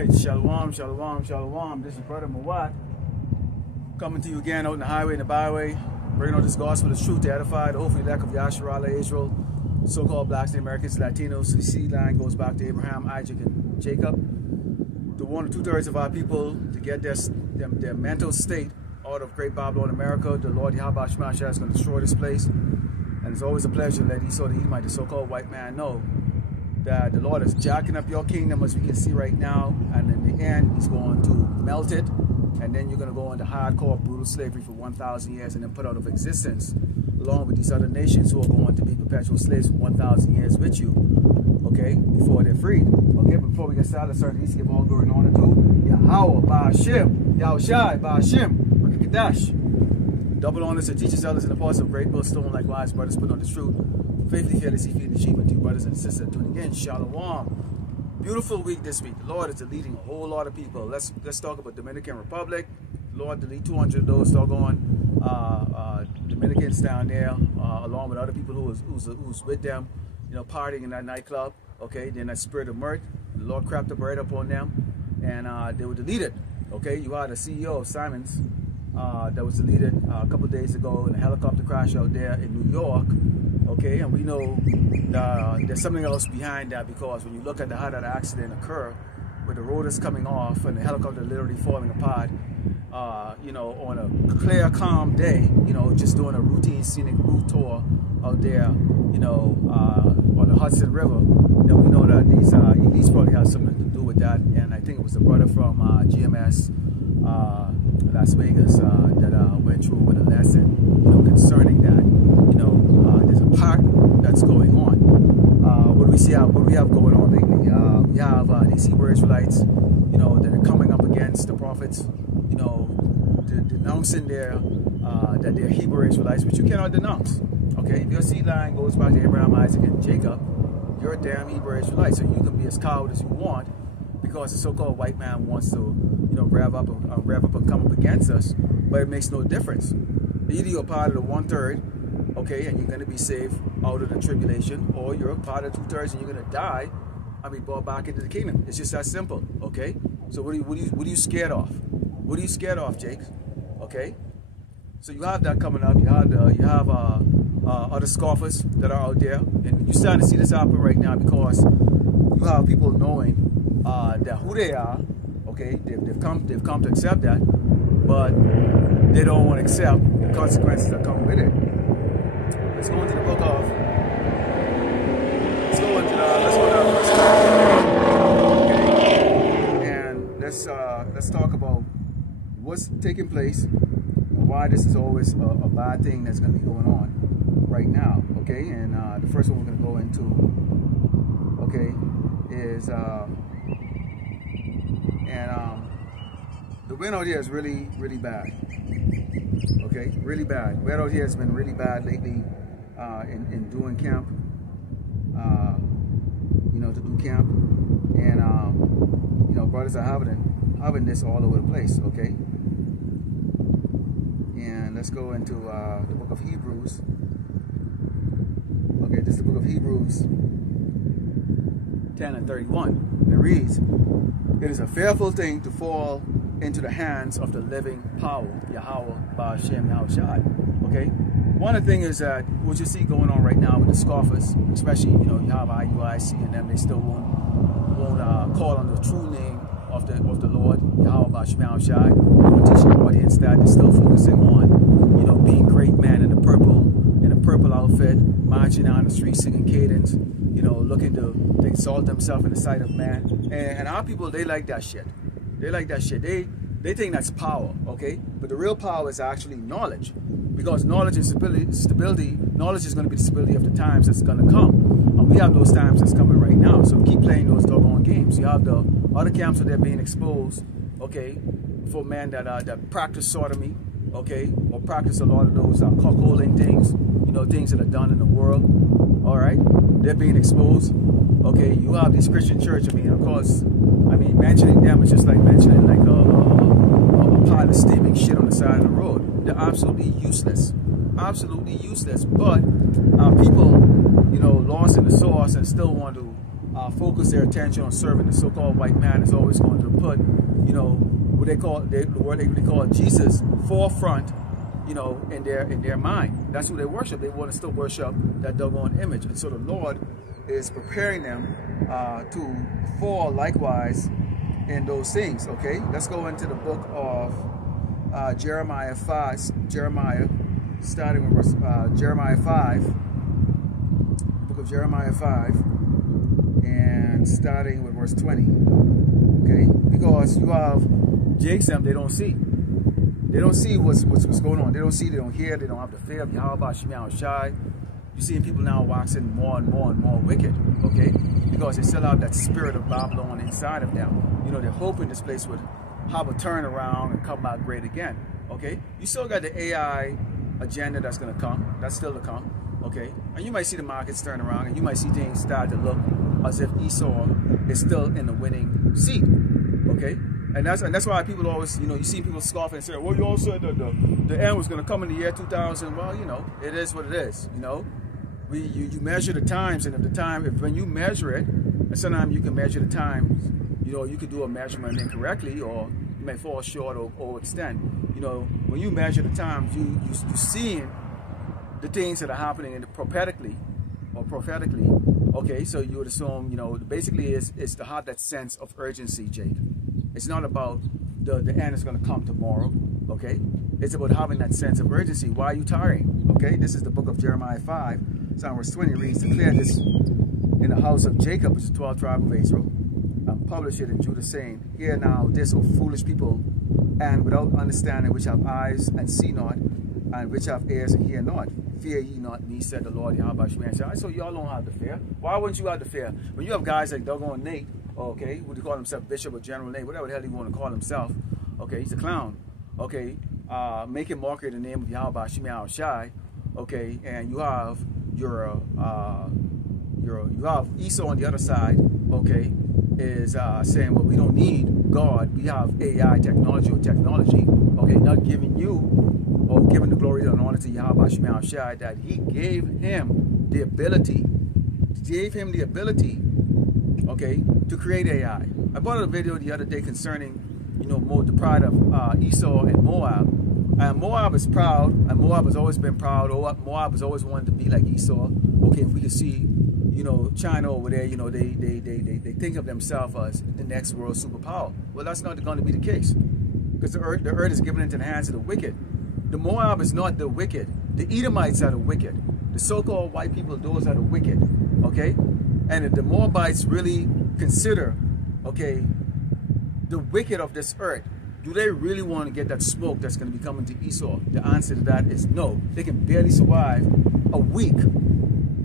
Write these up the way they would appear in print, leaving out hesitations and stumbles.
Alright, shalom, shalom, shalom. This is Brother Mawat coming to you again out in the highway and the byway, bringing on this gospel of truth to edify the hopefully elect of Yasharala, Israel, so-called blacks, the Americans, Latinos. The seed line goes back to Abraham, Isaac, and Jacob. To 1 or 2/3 of our people to get their mental state out of Great Babylon, America. The Lord Yahweh Shemashah is going to destroy this place. And it's always a pleasure that Esau the Edomite, the so-called white man, know that the Lord is jacking up your kingdom, as we can see right now, and in the end he's going to melt it, and then you're going to go into hardcore brutal slavery for 1,000 years and then put out of existence along with these other nations who are going to be perpetual slaves for 1,000 years with you, okay, before they're freed. Okay, but before we get started, let's certainly give all glory and honor to Yahweh, Ba'ashem, Yahushai, Ba'ashem, Kadash. Double honors to teachers, elders, and apostles of great millstone, likewise brothers put on the truth, faithfully, fearlessly feeding the sheep, and to brothers and sisters tuning in. Shalom. Beautiful week this week. The Lord is deleting a whole lot of people. Let's talk about Dominican Republic. The Lord delete 200 of those doggone Dominicans down there, along with other people who's with them, you know, partying in that nightclub. Okay, then that spirit of mirth, the Lord crapped up right up on them, and they were deleted. Okay, you had a CEO of Simon's that was deleted a couple of days ago in a helicopter crash out there in New York. Okay, and we know there's something else behind that, because when you look at how that accident occurred, with the rotors coming off and the helicopter literally falling apart, you know, on a clear, calm day, you know, just doing a routine scenic route tour out there, you know, on the Hudson River, then we know that these elites probably have something to do with that. And I think it was the brother from GMS Las Vegas that went through with a lesson, you know, concerning that. You know, there's a part that's going on. What do we see? What do we have going on lately? We have these Hebrew Israelites, you know, that are coming up against the prophets, you know, denouncing that they're Hebrew Israelites, which you cannot denounce. Okay, if your seed line goes back to Abraham, Isaac, and Jacob, you're a damn Hebrew Israelite. So you can be as coward as you want, because the so-called white man wants to, you know, rev up and come up against us, but it makes no difference. Either you're part of the 1/3, okay, and you're going to be saved out of the tribulation, or you're a part of 2/3 and you're going to die and be brought back into the kingdom. It's just that simple, okay? So what are you scared of? What are you scared of, Jake? Okay? So you have that coming up. You have other scoffers that are out there, and you're starting to see this happen right now, because you have people knowing that who they are. Okay, they've come to accept that, but they don't want to accept the consequences that come with it. Let's go into the book of. Let's go into our first chapter. Okay, and let's talk about what's taking place and why this is always a bad thing that's going to be going on right now. Okay, and the first one we're going to go into, okay, is the wind out here is really, really bad. Okay, really bad. Wind out here has been really bad lately in doing camp. You know, to do camp, and you know, brothers are having this all over the place. Okay, and let's go into the book of Hebrews. Okay, this is the book of Hebrews 10 and 31. It reads, "It is a fearful thing to fall into the hands of the living power, Yahweh, Ba'ashem, Yahushai." Okay? One of the things is that what you see going on right now with the scoffers, especially, you know, you have IUIC and them, they still won't call on the true name of the Lord, Yahweh, Ba'ashem, Yahushai. They won't teach the audience that. They're still focusing on, you know, being great men in a purple outfit, marching down the street singing cadence, you know, looking to exalt themselves in the sight of man. And our people, they like that shit. They like that shit. They think that's power, okay? But the real power is actually knowledge. Because knowledge and stability, knowledge is going to be the stability of the times that's going to come. And we have those times that's coming right now. So keep playing those doggone games. You have the other camps where they're being exposed, okay, for men that practice sodomy, okay, or practice a lot of those cuckolding things, you know, things that are done in the world, all right? They're being exposed. Okay, you have this Christian church. I mean, of course, I mean, mentioning them is just like mentioning like a pile of steaming shit on the side of the road. They're absolutely useless, absolutely useless. But people, you know, lost in the sauce and still want to focus their attention on serving the so-called white man is always going to put, you know, what they call Jesus forefront, you know, in their mind. That's who they worship. They want to still worship that doggone image, and so the Lord is preparing them to fall likewise in those things. Okay, let's go into the book of Jeremiah 5. Jeremiah, starting with verse, Jeremiah 5. The book of Jeremiah 5, and starting with verse 20. Okay, because you have Jacob, they don't see. They don't see what's going on. They don't see, they don't hear, they don't have the fear of Yahweh Shemiah Shai. You're seeing people now waxing more and more and more wicked, okay? Because they still have that spirit of Babylon inside of them. You know, they're hoping this place would have a turnaround and come back great again, okay? You still got the AI agenda that's going to come. That's still to come, okay? And you might see the markets turn around, and you might see things start to look as if Esau is still in the winning seat, okay? And that's why people always, you know, you see people scoff and say, well, you all said that the end was going to come in the year 2000. Well, you know, it is what it is, you know. You measure the times, and when you measure it, and sometimes you can measure the times, you know, you could do a measurement incorrectly, or you may fall short or extend. You know, when you measure the times, you seeing the things that are happening prophetically, okay, so you would assume, you know, basically it's to have that sense of urgency, Jake. It's not about the end is going to come tomorrow, okay? It's about having that sense of urgency. Why are you tiring? Okay, this is the book of Jeremiah 5. Psalm verse 20 reads, declare this in the house of Jacob, which is the 12th tribe of Israel, and publish it in Judah, saying, hear now this, O foolish people, and without understanding, which have eyes and see not, and which have ears and hear not. Fear ye not me, said the Lord Yahweh Shemiah. So y'all don't have to fear. Why wouldn't you have to fear? When you have guys like doggone Nate, okay, who do call himself Bishop or General Nate, whatever the hell he want to call himself, okay, he's a clown, okay, making mockery of the name of Yahweh Shemiah Shai, okay, and you have you have Esau on the other side, okay, is saying, well, we don't need God, we have AI technology, okay, not giving you or giving the glory and honor to Yahweh Shemiah Shai, that he gave him the ability, okay, to create AI. I brought out a video the other day concerning, you know, the pride of Esau and Moab. And Moab is proud, and Moab has always been proud. Moab has always wanted to be like Esau. Okay, if we could see, you know, China over there, you know, they think of themselves as the next world superpower. Well, that's not going to be the case, because the earth is given into the hands of the wicked. The Moab is not the wicked. The Edomites are the wicked. The so-called white people, those are the wicked. Okay, and if the Moabites really consider, okay, the wicked of this earth, do they really want to get that smoke that's going to be coming to Esau? The answer to that is no. They can barely survive a week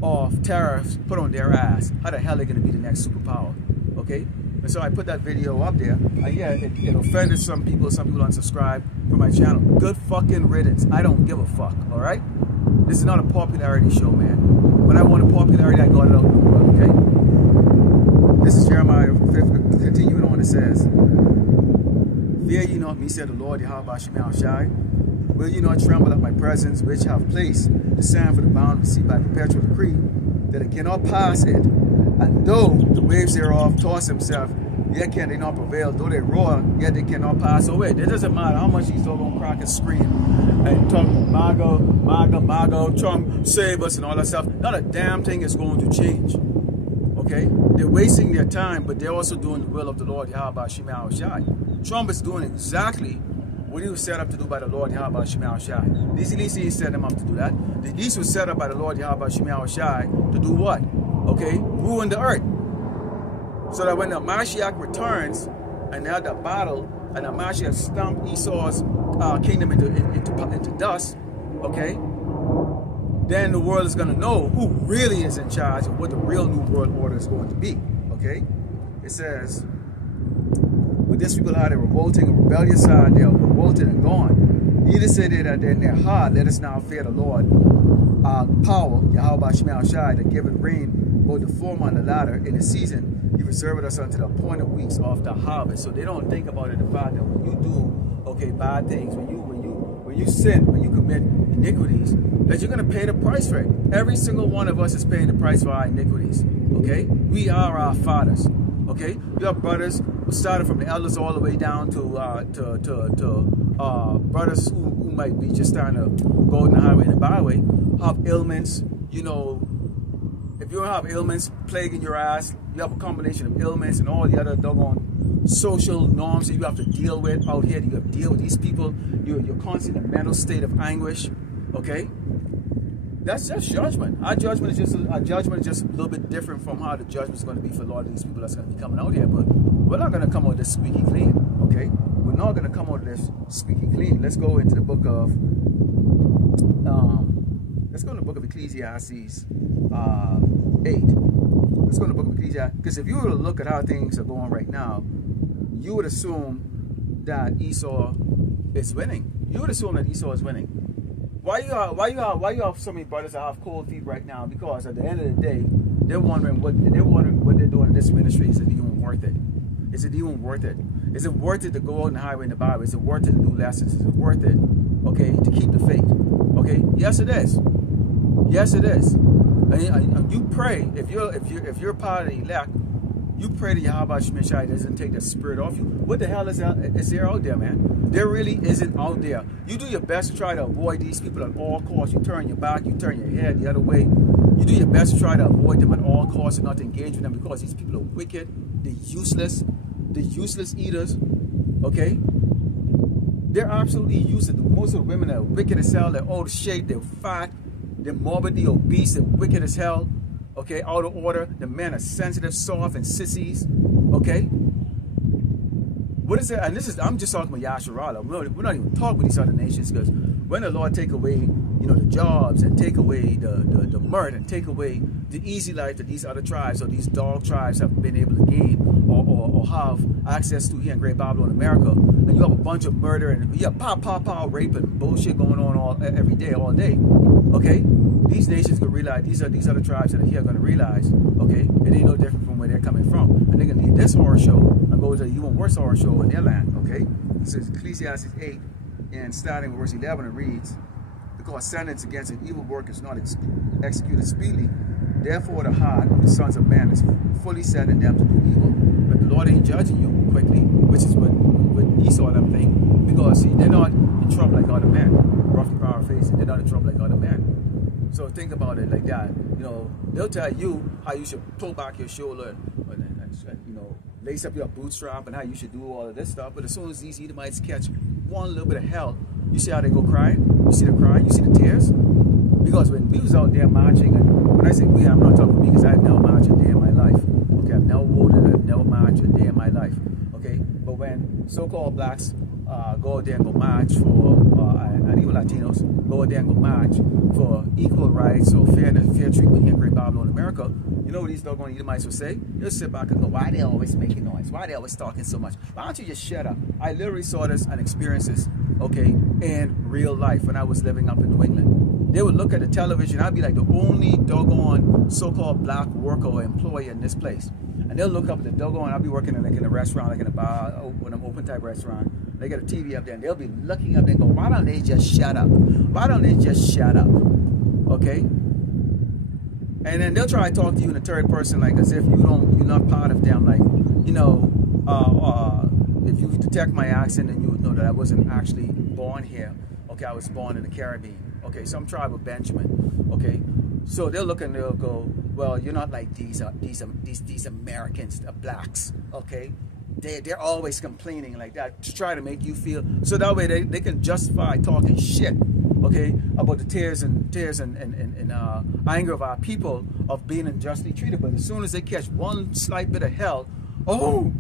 of tariffs put on their ass. How the hell are they going to be the next superpower? Okay? And so I put that video up there. And yeah, it offended some people. Some people unsubscribed from my channel. Good fucking riddance. I don't give a fuck. All right? This is not a popularity show, man. When I wanted popularity, I got it out in the world. Okay? This is Jeremiah 5, continuing on. It says, fear ye not me, said the Lord Yahweh Shemiah Shai. Will ye not tremble at my presence, which have placed the sand for the bound of the sea by perpetual decree, that it cannot pass it? And though the waves thereof toss themselves, yet can they not prevail. Though they roar, yet they cannot pass away. It doesn't matter how much these doggone crackers scream and talk MAGA, Trump, save us and all that stuff. Not a damn thing is going to change. Okay? They're wasting their time, but they're also doing the will of the Lord Yahweh Shemiah Shai. Trump is doing exactly what he was set up to do by the Lord Yahweh Shemiah Shai. These elites set him up to do that. These were set up by the Lord Yahweh Shemiah Shai to do what? Okay? Ruin the earth. So that when the Mashiach returns, and they have that battle, and the Mashiach stomped Esau's kingdom into dust, okay? Then the world is going to know who really is in charge and what the real new world order is going to be, okay? It says, with this people are the revolting and rebellious side, they are revolted and gone. Neither say they that in their heart, let us now fear the Lord, our power, Yahweh Shemiah Shai, that giveth rain both the former and the latter in the season. He reserved us unto the appointed weeks of the harvest. So they don't think about it, the fact that when you do, okay, bad things, when you when you sin, when you commit iniquities, that you're going to pay the price for it. Every single one of us is paying the price for our iniquities. Okay? We are our fathers. Okay? We have brothers who started from the elders all the way down to brothers who might be just starting to go on the highway and the byway, have ailments, you know. If you have ailments plaguing your ass, you have a combination of ailments and all the other doggone social norms that you have to deal with out here. You have to deal with these people. You're constantly in a mental state of anguish. Okay? That's just judgment. Our judgment is just a little bit different from how the judgment is going to be for a lot of these people that's going to be coming out here. But we're not going to come out of this squeaky clean. Okay? We're not going to come out of this squeaky clean. Let's go into the book of Ecclesiastes 8. Let's go to the book of Ecclesiastes. Because if you were to look at how things are going right now, you would assume that Esau is winning. You would assume that Esau is winning. Why you have so many brothers that have cold feet right now? Because at the end of the day, they're wondering what they're doing in this ministry. Is it even worth it? Is it even worth it? Is it worth it to go out in the highway in the Bible? Is it worth it to do lessons? Is it worth it, okay, to keep the faith? Okay, yes it is. Yes it is. And you pray, if you're part of the elect, you pray to Yahweh Shemeshai doesn't take the spirit off you. What the hell is there out there, man? There really isn't out there. You do your best to try to avoid these people at all costs. You turn your back, you turn your head the other way. You do your best to try to avoid them at all costs and not to engage with them because these people are wicked, they're useless eaters, okay? They're absolutely useless. Most of the women are wicked as hell. They're out of shape, they're fat, they're morbidly obese, they're wicked as hell. Okay, out of order. The men are sensitive, soft, and sissies. Okay? What is it? And this is, I'm just talking about Yasharala. We're not even talking about these other nations, because when the Lord take away, you know, the jobs and take away the mirth and take away the easy life that these other tribes or these dog tribes have been able to gain or have access to here in Great Babylon, America, and you have a bunch of murder and you have pow, rape and bullshit going on every day, all day. Okay? These nations gonna realize, these other tribes that are here are gonna realize, okay, it ain't no different from where they're coming from. And they're gonna need this horror show and go to an even worse horror show in their land, okay? This is Ecclesiastes 8, and starting with verse 11, it reads, because sentence against an evil work is not executed speedily, therefore the heart of the sons of man is fully set in them to do evil. But the Lord ain't judging you quickly, which is what Esau and them think, because see, they're not in trouble like other men. Roughly paraphrasing, they're not in trouble like other men. So think about it like that. You know, they'll tell you how you should pull back your shoulder and you know, lace up your bootstrap and how you should do all of this stuff. But as soon as these Edomites catch one little bit of hell, you see how they go crying? You see the crying? You see the tears? Because when we was out there marching, and when I say we, I'm not talking about me because I've never marched a day in my life. Okay, I've never voted, I've never marched a day in my life. Okay, but when so-called blacks go out there and go march for, and even Latinos, go out there and go march for equal rights or fair treatment here in Great Babylon, America, you know what these doggone Edomites will say? They'll sit back and go, why they always making noise? Why they always talking so much? Why don't you just shut up? I literally saw this and experienced this, okay, in real life when I was living up in New England. They would look at the television, I'd be like the only doggone so-called black worker or employee in this place. And they'll look up at the doggone, I'll be working like in a restaurant, like in a bar, when I'm open type restaurant. They got a TV up there and they'll be looking up there and go, why don't they just shut up? Why don't they just shut up? Okay? And then they'll try to talk to you in the third person, like as if you're not part of them. Like, you know, if you detect my accent, then you would know that I wasn't actually born here. Okay, I was born in the Caribbean. Okay, some tribe of Benjamin. Okay, so they'll look and they'll go, well, you're not like these Americans, the blacks. Okay, they're always complaining like that to try to make you feel so that way they can justify talking shit. Okay, about the tears and anger of our people of being unjustly treated. But as soon as they catch one slight bit of hell, oh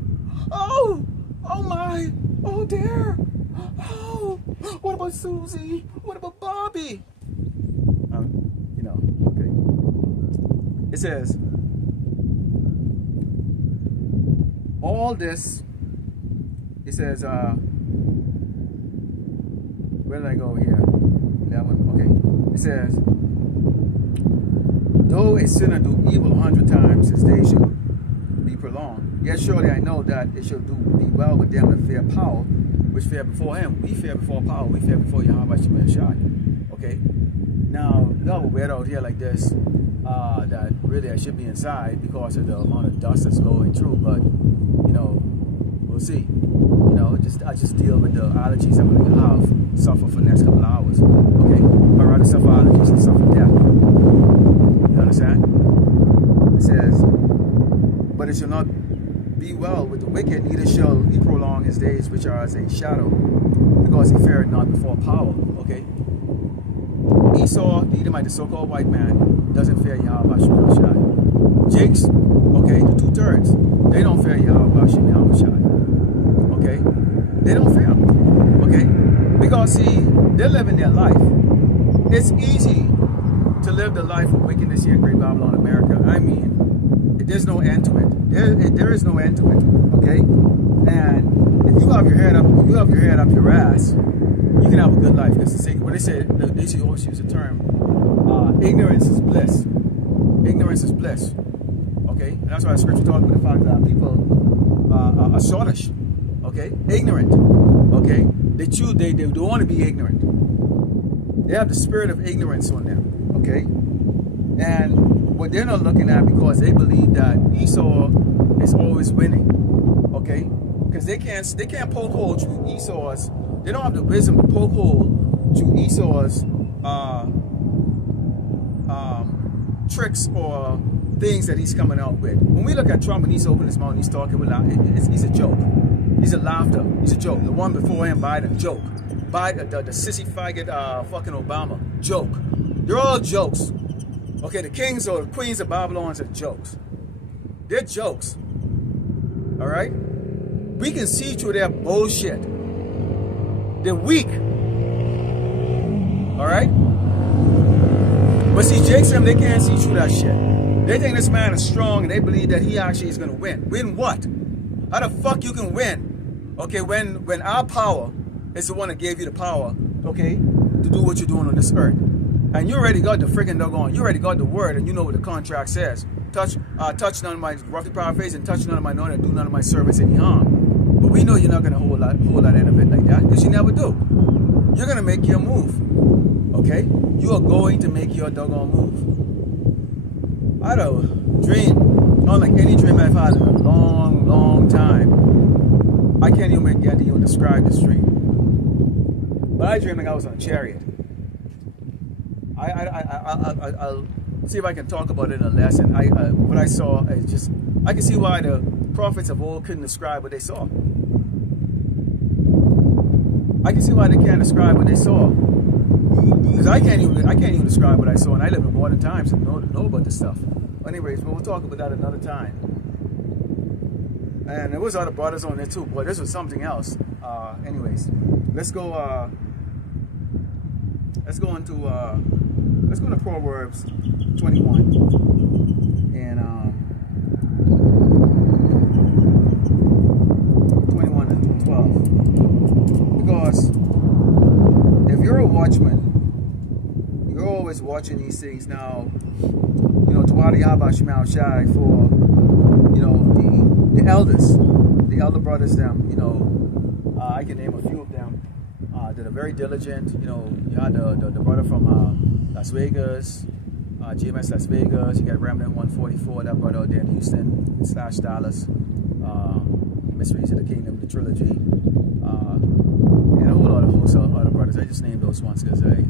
my, oh dear, oh, what about Susie? What about Bobby? You know, okay. It says, all this, it says, where did I go here? That one, okay. It says, though a sinner do evil 100 times, his day be prolonged. Yet surely I know that it shall be well with them that fear power, which fear before him. We fear before power, we fear before Yahweh Shemel Shai. Okay? Now, you have a weird out here like this that really I should be inside because of the amount of dust that's going through, but you know, we'll see. You know, I just deal with the allergies I'm going to have, suffer for the next couple of hours. Okay? I'd rather suffer allergies than suffer death. You understand? It says, but it shall not be well with the wicked, neither shall he prolong his days which are as a shadow, because he feared not before power. Okay? Esau, the Edomite, the so-called white man, doesn't fear Yahweh Shemel Shai. Jakes, okay, the 2/3, they don't fear Yahweh Shemel Shai. Okay? They don't fear him. Okay? Because see, they're living their life. It's easy to live the life of wickedness here in Great Babylon, America. I mean, there's no end to it. There is no end to it. Okay? And if you have your head up, your ass, you can have a good life. Because when they say, they always use the term, ignorance is bliss. Ignorance is bliss. Okay? And that's why the scripture talks about the fact that people are shortish. Okay? Ignorant. Okay? They don't want to be ignorant. They have the spirit of ignorance on them. Okay? And what they're not looking at, because they believe that Esau is always winning. Okay? Because they can't poke holes through Esau's. They don't have the wisdom to poke hole to Esau's tricks or things that he's coming out with. When we look at Trump and he's opening his mouth and he's talking, he's a joke. He's a laughter. He's a joke. The one before him, Biden, joke. Biden, the sissy faggot fucking Obama, joke. They're all jokes. Okay, the kings or the queens of Babylon are jokes. They're jokes. All right? We can see through their bullshit. They're weak. All right? But see, Jake said they can't see through that shit. They think this man is strong and they believe that he actually is going to win. Win what? How the fuck you can win? Okay, when our power is the one that gave you the power, okay, to do what you're doing on this earth. And you already got the freaking doggone, you already got the word and you know what the contract says. Touch none of my, roughly paraphrasing, touch none of my anointing, do none of my service any harm. But we know you're not going to hold that end of it like that, because you never do. You're going to make your move. Okay? You are going to make your doggone move. I had a dream, unlike any dream I've had in a long, long time. I can't even describe this dream. But I dreamed like I was on a chariot. I'll see if I can talk about it in a lesson. What I saw is just, I can see why the prophets of old couldn't describe what they saw. I can see why they can't describe what they saw. Because I can't even describe what I saw, and I live in modern times and know about this stuff. Anyways, we'll talk about that another time. And there was other brothers on there too, but this was something else. Anyways, let's go into Proverbs 21 and 21 and 12. Because if you're a watchman, you're always watching these things. Now, you know, Tawada Yahweh Shemel Shai for, you know, the elders, the elder brothers, them, you know, I can name a few of them that are very diligent. You know, you had the brother from Las Vegas, GMS Las Vegas. You got Remnant 144, that brother out there in Houston / Dallas. Mysteries of the Kingdom, the trilogy, and a whole lot of other brothers. I just named those ones because I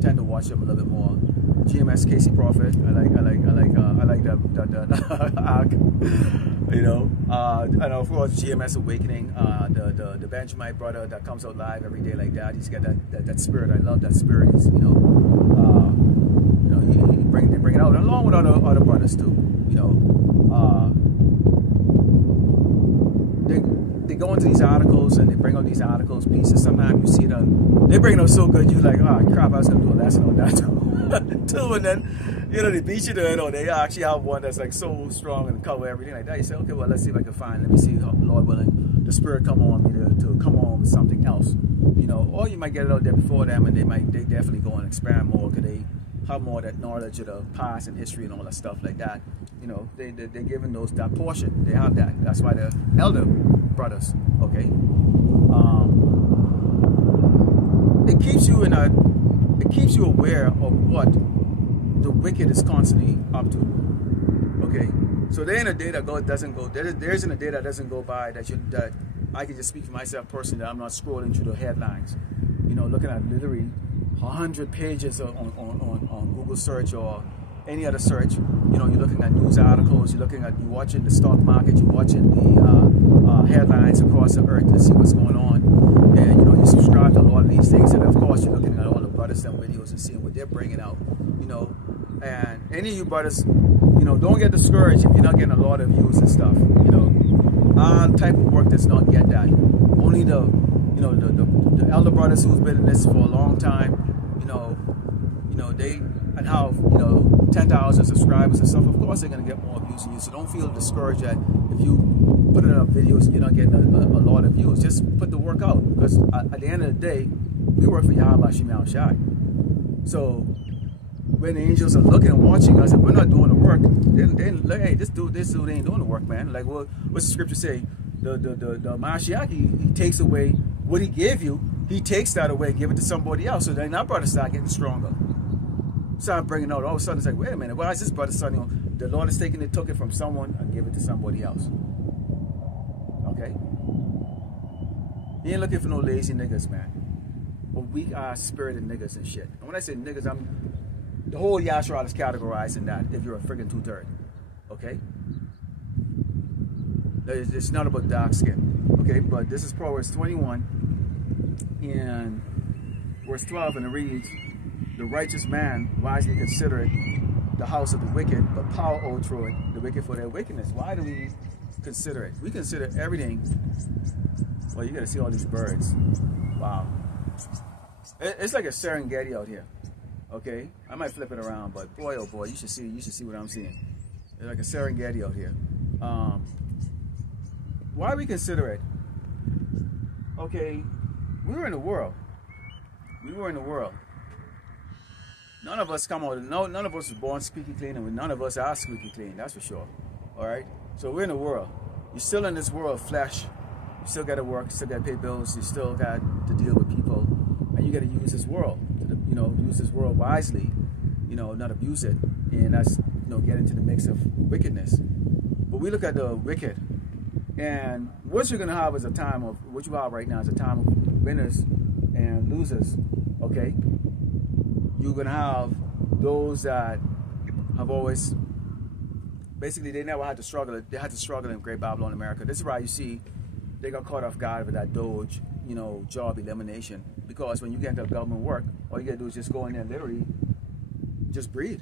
tend to watch them a little bit more. GMS Casey Prophet, I like that arc, you know. And of course GMS Awakening, the Benjamite brother that comes out live every day like that. He's got that spirit. I love that spirit. He's, you know, they bring it out, and along with other brothers too. You know, they go into these articles and they bring out these articles pieces. Sometimes you see them, they bring it out so good, you like, oh crap, I was gonna do a lesson on that too. And then, you know, they beat you to it, or they actually have one that's like so strong and cover everything like that. You say, okay, well, let's see if I can find. Let me see, Lord willing, the Spirit come on me to come on with something else. You know, or you might get it out there before them, and they definitely go and expand more because they have more of that knowledge of the past and history and all that stuff like that. You know, they're given that portion. They have that. That's why they're elder brothers. Okay. It keeps you aware of what the wicked is constantly up to. Okay. So there ain't a day that there isn't a day that doesn't go by that I can just speak for myself personally, that I'm not scrolling through the headlines, you know, looking at literally 100 pages on Google search or any other search. You know, you're looking at news articles, you're watching the stock market, you're watching the headlines across the earth to see what's going on. And, you know, you subscribe to a lot of these things, and of course you're looking at all the brothers and videos and seeing what they're bringing out, you know. And any of you brothers, you know, don't get discouraged if you're not getting a lot of views and stuff. You know, our type of work does not get that. Only the elder brothers who've been in this for a long time, you know, they and have 10,000 subscribers and stuff. Of course, they're gonna get more views than you. So don't feel discouraged that if you put it up videos and you're not getting a lot of views. Just put the work out, because at the end of the day, we work for Yahweh Shemel Shai. So when the angels are looking and watching us, if we're not doing the work, then like, hey, this dude ain't doing the work, man. Like, what's the scripture say? The Mashiach, he takes away what he gave you. He takes that away, give it to somebody else. So then our brothers start getting stronger. Start bringing out. All of a sudden, it's like, wait a minute, why is this brother son? The Lord is took it from someone and give it to somebody else. Okay? He ain't looking for no lazy niggas, man. But we are spirited niggas and shit. And when I say niggas, the whole Yashral is categorized in that, if you're a friggin' two-third. Okay? It's not about dark skin. Okay? But this is Proverbs 21 and verse 12, and it reads, "The righteous man wisely considereth the house of the wicked, but power overthroweth the wicked for their wickedness." Why do we consider it? We consider everything. Well, you gotta see all these birds. Wow. It's like a Serengeti out here. Okay, I might flip it around, but boy, oh boy, you should see what I'm seeing. It's like a Serengeti out here. Why we consider it? Okay, we were in the world. None of us come out. None of us was born squeaky clean, and none of us are squeaky clean. That's for sure. All right. So we're in the world. You're still in this world of flesh. You still got to work. You still got to pay bills. You still got to deal with people, and you got to use this world. Use this world wisely. Not abuse it, and that's get into the mix of wickedness. But we look at the wicked, and what you're gonna have is a time of what you have right now is a time of winners and losers. Okay. You're gonna have those that have always, basically, they never had to struggle. They had to struggle in Great Babylon, America. This is why you see they got caught off guard with that Doge, job elimination. Because when you get into government work, all you gotta do is just go in there and literally just breathe.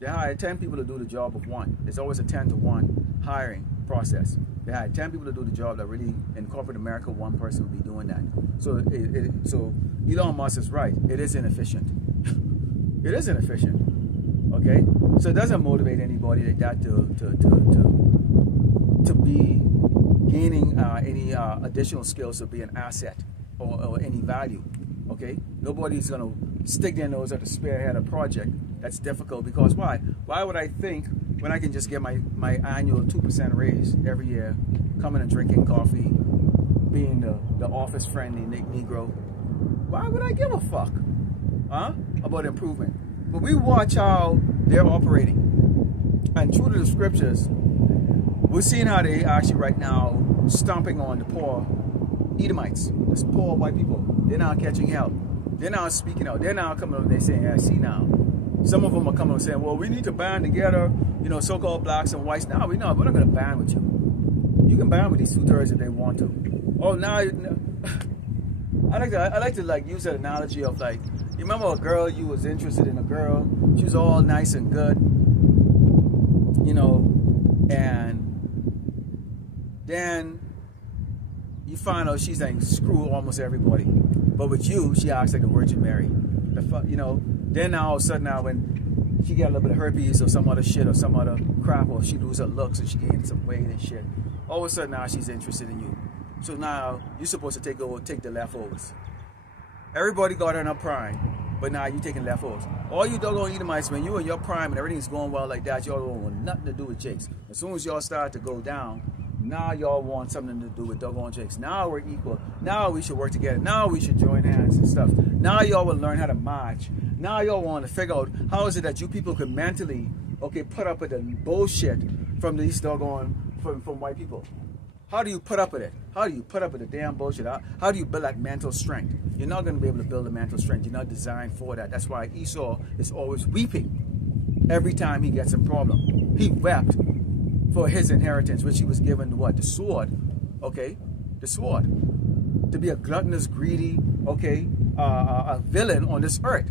They hired 10 people to do the job of one. There's always a 10 to 1 hiring process. They hired 10 people to do the job that really, in corporate America, one person would be doing that. So, so Elon Musk is right. It is inefficient. It is inefficient. Okay, so it doesn't motivate anybody like that to be gaining any additional skills to be an asset or any value. Okay, nobody's gonna stick their nose at the spearhead a project that's difficult, because why? Why would I think when I can just get my annual 2% raise every year, coming and drinking coffee, being the office friendly Negro? Why would I give a fuck, about improvement? But we watch how they're operating, and true to the scriptures, we're seeing how they actually right now stomping on the poor Edomites, this poor white people. They're now catching hell. They're now speaking out. They're now coming up and they're saying, "I see now." Some of them are coming up and saying, "Well, we need to band together, so-called blacks and whites." No, we're not going to band with you. You can band with these two-thirds if they want to. Oh, now, I like to use that analogy of, like, you remember a girl, you was interested in a girl, she was all nice and good, and then you find out she's like screw almost everybody. But with you, she acts like the Virgin Mary. Then now all of a sudden, now when she got a little bit of herpes or some other shit or some other crap, or she lose her looks and she gained some weight and shit, all of a sudden now she's interested in you. So now you're supposed to take the leftovers. Everybody got her in her prime. but now you taking leftovers. All you doggone Edomites, when you in your prime and everything's going well like that, y'all don't want nothing to do with Jakes. As soon as y'all start to go down, now y'all want something to do with doggone Jakes. Now we're equal. Now we should work together. Now we should join hands and stuff. Now y'all will learn how to march. Now y'all want to figure out how is it that you people can mentally, okay, put up with the bullshit from these doggone, from white people. How do you put up with it? How do you put up with the damn bullshit? How do you build that mental strength? You're not going to be able to build a mental strength. You're not designed for that. That's why Esau is always weeping every time he gets a problem. He wept for his inheritance, which he was given what? The sword. Okay? The sword. To be a gluttonous, greedy, okay, a villain on this earth.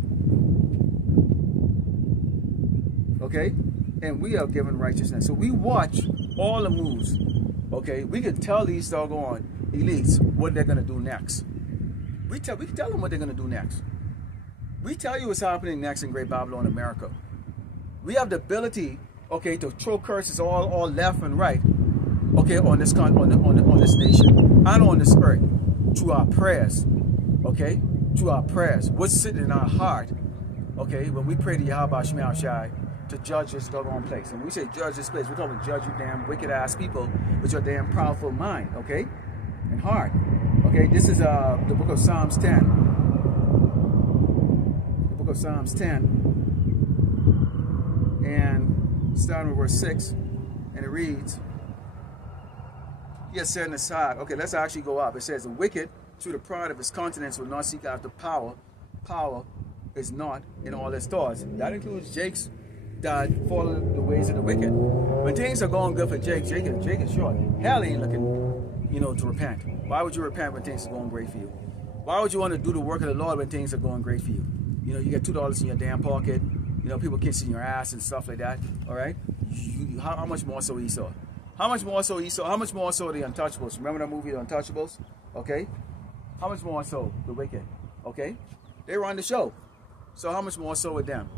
Okay? And we are given righteousness. So we watch all the moves. Okay, we can tell these doggone elites what they're gonna do next. We can tell them what they're gonna do next. We tell you what's happening next in Great Babylon, America. We have the ability, okay, to throw curses all left and right, okay, on this nation and on this earth through our prayers, okay, through our prayers. What's sitting in our heart, okay, when we pray to Yahweh Shema Shai to judge this doggone place. And when we say judge this place, we're talking judge you damn wicked ass people with your damn proudful mind, okay? And heart. Okay, this is the book of Psalms 10. The book of Psalms 10. And starting with verse 6, and it reads, he has set aside. Okay, let's actually go up. It says, the wicked, through the pride of his countenance, will not seek after power. Power is not in all his thoughts. That includes Jake's that follow the ways of the wicked. When things are going good for Jake is short. Hell ain't looking, you know, to repent. Why would you repent when things are going great for you? Why would you want to do the work of the Lord when things are going great for you? You know, you get $2 in your damn pocket. You know, people kissing your ass and stuff like that. All right? How much more so Esau? How much more so Esau? How much more so the Untouchables? Remember that movie, The Untouchables? Okay? How much more so the wicked? Okay? They run the show. So how much more so with them?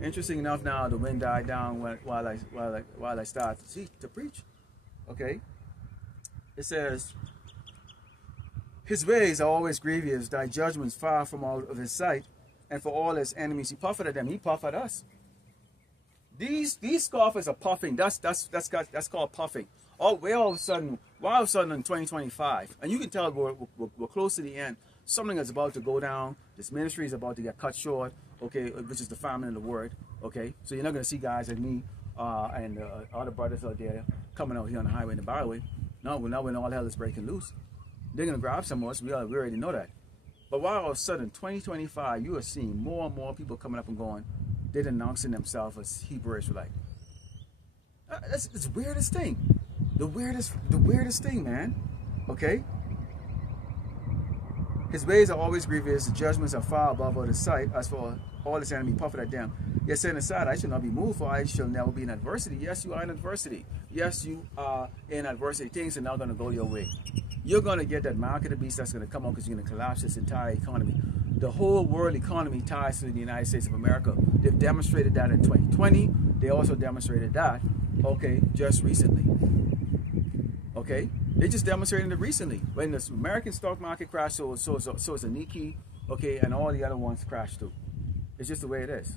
Interesting enough, now the wind died down while I start to preach. Okay, it says, his ways are always grievous, thy judgments far from all of his sight, and for all his enemies he puffed at them. He puffed at us. These scoffers are puffing. That's called puffing. Why all of a sudden in 2025, and you can tell we're close to the end. Something is about to go down. This ministry is about to get cut short, okay, which is the famine of the word, okay? So you're not going to see guys like me and other brothers out there coming out here on the highway and the byway. No, when all hell is breaking loose. They're going to grab some of us. We already know that. But why all of a sudden, 2025, you are seeing more and more people coming up and going, they're denouncing themselves as Hebrew Israelite. It's the weirdest thing. The weirdest thing, man, okay? His ways are always grievous, the judgments are far above all his sight. As for all his enemy, puffed at them. Yet saying aside, I shall not be moved, for I shall never be in adversity. Yes, you are in adversity. Yes, you are in adversity. Things are not going to go your way. You're going to get that mark of the beast that's going to come up because you're going to collapse this entire economy. The whole world economy ties to the United States of America. They've demonstrated that in 2020. They also demonstrated that, okay, just recently. Okay? They just demonstrated it recently. When the American stock market crashed, so is the Nikkei, okay, and all the other ones crashed too. It's just the way it is.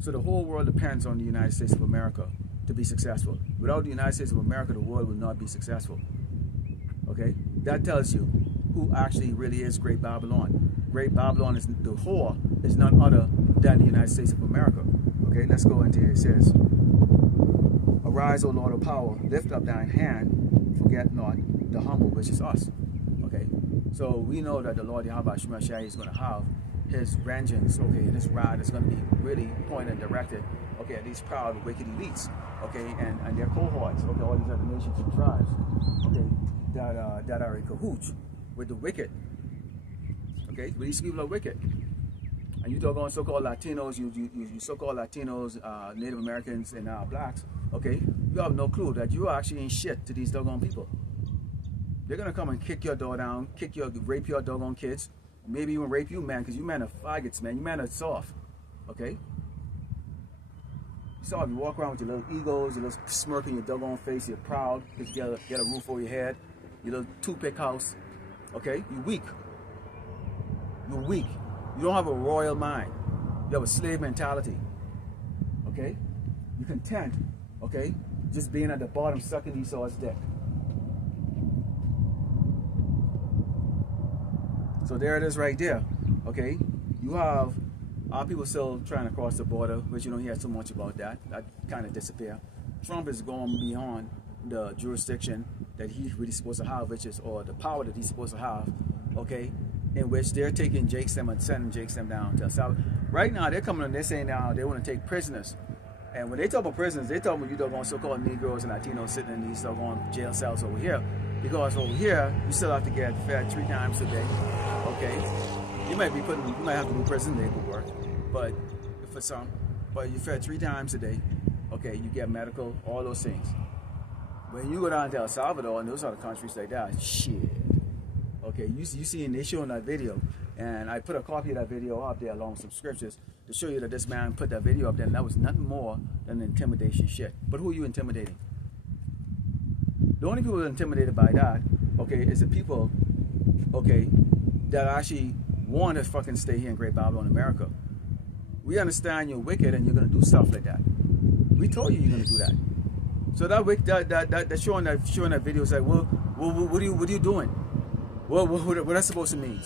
So the whole world depends on the United States of America to be successful. Without the United States of America, the world will not be successful. Okay? That tells you who actually really is Great Babylon. Great Babylon is the whore is none other than the United States of America. Okay, let's go into it. It says, arise, O Lord of power, lift up thine hand, forget not the humble, which is us. Okay, so we know that the Lord Yahweh Shema Shai is going to have his vengeance, okay, and his rod is going to be really pointed and directed, okay, at these proud, wicked elites, okay, and their cohorts, okay, all these other nations and tribes, okay, that are in cahoots with the wicked, okay, but these people are wicked. And you talk on so-called Latinos, you so-called Latinos, Native Americans, and blacks, okay, you have no clue that you actually ain't shit to these doggone people. They're going to come and kick your door down, rape your doggone kids, maybe even rape you, man, because you men are faggots, man. You men are soft, okay? So if you walk around with your little egos, your little smirk in your doggone face, you're proud because you get a roof over your head, your little toothpick house, okay? You're weak. You're weak. You don't have a royal mind. You have a slave mentality. Okay? You're content, okay, just being at the bottom sucking Esau's dick. So there it is right there. Okay? You have our people still trying to cross the border, which you don't hear so much about that. That kind of disappear. Trump is going beyond the jurisdiction that he's really supposed to have, which is, or the power that he's supposed to have, okay, in which they're taking Jakes them and sending Jakes them down to El Salvador. Right now, they're coming and they're saying now they want to take prisoners. And when they talk about prisoners, they talk about you doggone so-called Negroes and Latinos sitting in these doggone jail cells over here. Because over here, you still have to get fed 3 times a day, okay? You might have to do prison labor work, but for some, but you're fed 3 times a day, okay? You get medical, all those things. When you go down to El Salvador and those other countries like that, shit. Okay, you see, they showing that video, and I put a copy of that video up there along with some scriptures to show you that this man put that video up there, and that was nothing more than intimidation shit. But who are you intimidating? The only people that are intimidated by that, okay, is the people, okay, that actually want to fucking stay here in Great Babylon, America. We understand you're wicked and you're gonna do stuff like that. We told you you're gonna do that. So that showing that video is like, well, what are you doing? What that's supposed to mean?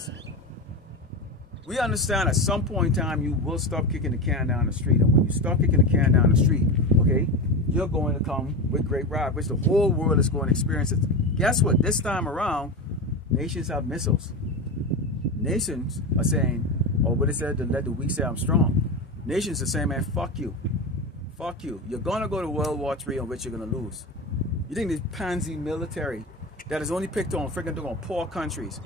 We understand at some point in time you will stop kicking the can down the street, and when you stop kicking the can down the street, okay, you're going to come with great wrath, which the whole world is going to experience it. Guess what? This time around, nations have missiles. Nations are saying, oh, what it said to let the weak say I'm strong. Nations are saying, man, fuck you. Fuck you. You're going to go to World War III on which you're going to lose. You think this pansy military that is only picked on freaking poor countries,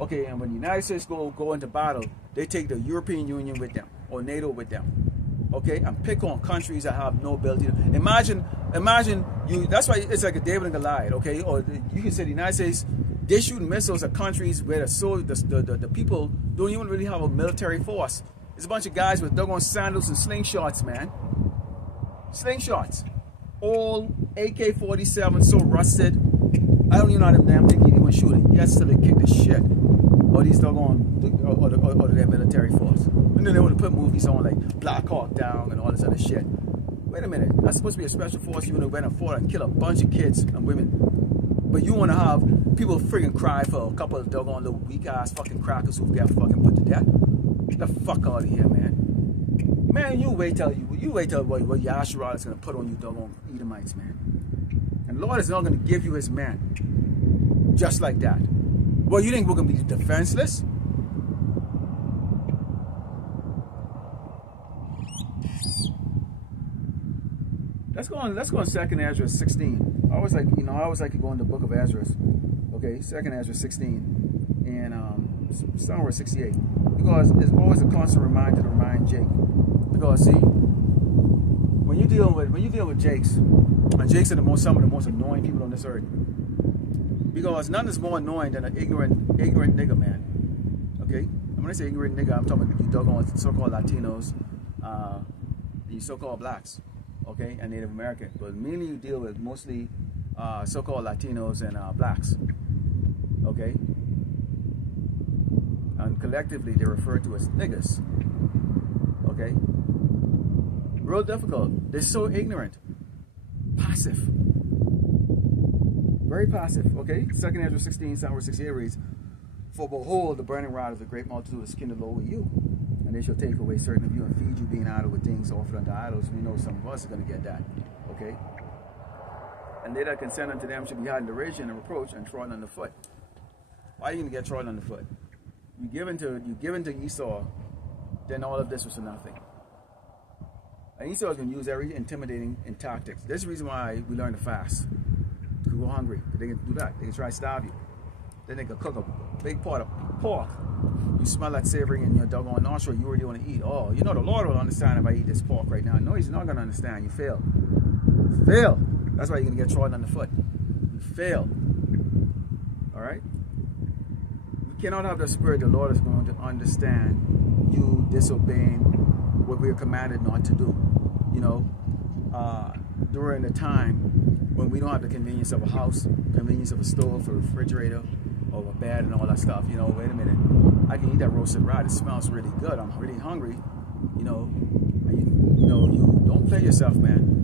okay, and when the United States go into battle, they take the European Union with them, or NATO with them. Okay, and pick on countries that have no ability to, imagine you, that's why it's like a David and Goliath, okay? Or you can say the United States, they shoot missiles at countries where the people don't even really have a military force. It's a bunch of guys with doggone sandals and slingshots, man. Slingshots. All AK-47 so rusted. I don't even know how them damn thing can even shoot it. Yes, till they kick the shit. Or these doggone, or their military force. And then they want to put movies on like Black Hawk Down and all this other shit. Wait a minute, that's supposed to be a special force. You want to went and fought and kill a bunch of kids and women. But you want to have people friggin' cry for a couple of doggone little weak ass fucking crackers who get fucking put to death. Get the fuck out of here, man. Man, you wait till what Yahshua is gonna put on you doggone Edomites, man. And the Lord is not gonna give you his man. Just like that. Well, you think we're gonna be defenseless? Let's go on 2nd Ezra 16. I always like to go in the book of Ezra. Okay, 2nd Ezra 16 and start with 68. Because it's always a constant reminder to remind Jake. Because see, when you deal with Jakes, and Jakes are some of the most annoying people on this earth. Because none is more annoying than an ignorant nigga, man. Okay? And when I say ignorant nigga, I'm talking about you doggone so-called Latinos, you so-called blacks, okay, and Native American. But mainly you deal with mostly so-called Latinos and blacks, okay? And collectively they're referred to as niggas, okay? Real difficult. They're so ignorant. Passive. Very passive, okay? 2nd Ezra 16, verse 68 reads, for behold, the burning rod of the great multitude is kindled over you, and they shall take away certain of you and feed you being idle with things offered unto idols. We know some of us are going to get that, okay? And they that consent unto them shall be hidden derision and reproach and trodden underfoot. Why are you going to get trodden underfoot? You give into Esau, then all of this was for nothing. And Esau is going to use every intimidating tactics. This is the reason why we learn to fast. To go hungry. They can do that. They can try to starve you. Then they can cook a big pot of pork. You smell that savory in your doggone nostril. You really want to eat. Oh, you know the Lord will understand if I eat this pork right now. No, he's not going to understand. You fail. You fail. That's why you're going to get trodden underfoot. You fail. All right? We cannot have the spirit the Lord is going to understand you disobeying what we are commanded not to do. You know, during the time when we don't have the convenience of a house, convenience of a stove, a refrigerator, or a bed and all that stuff. You know, wait a minute, I can eat that roasted rat. It smells really good. I'm really hungry. You know, you don't play yourself, man.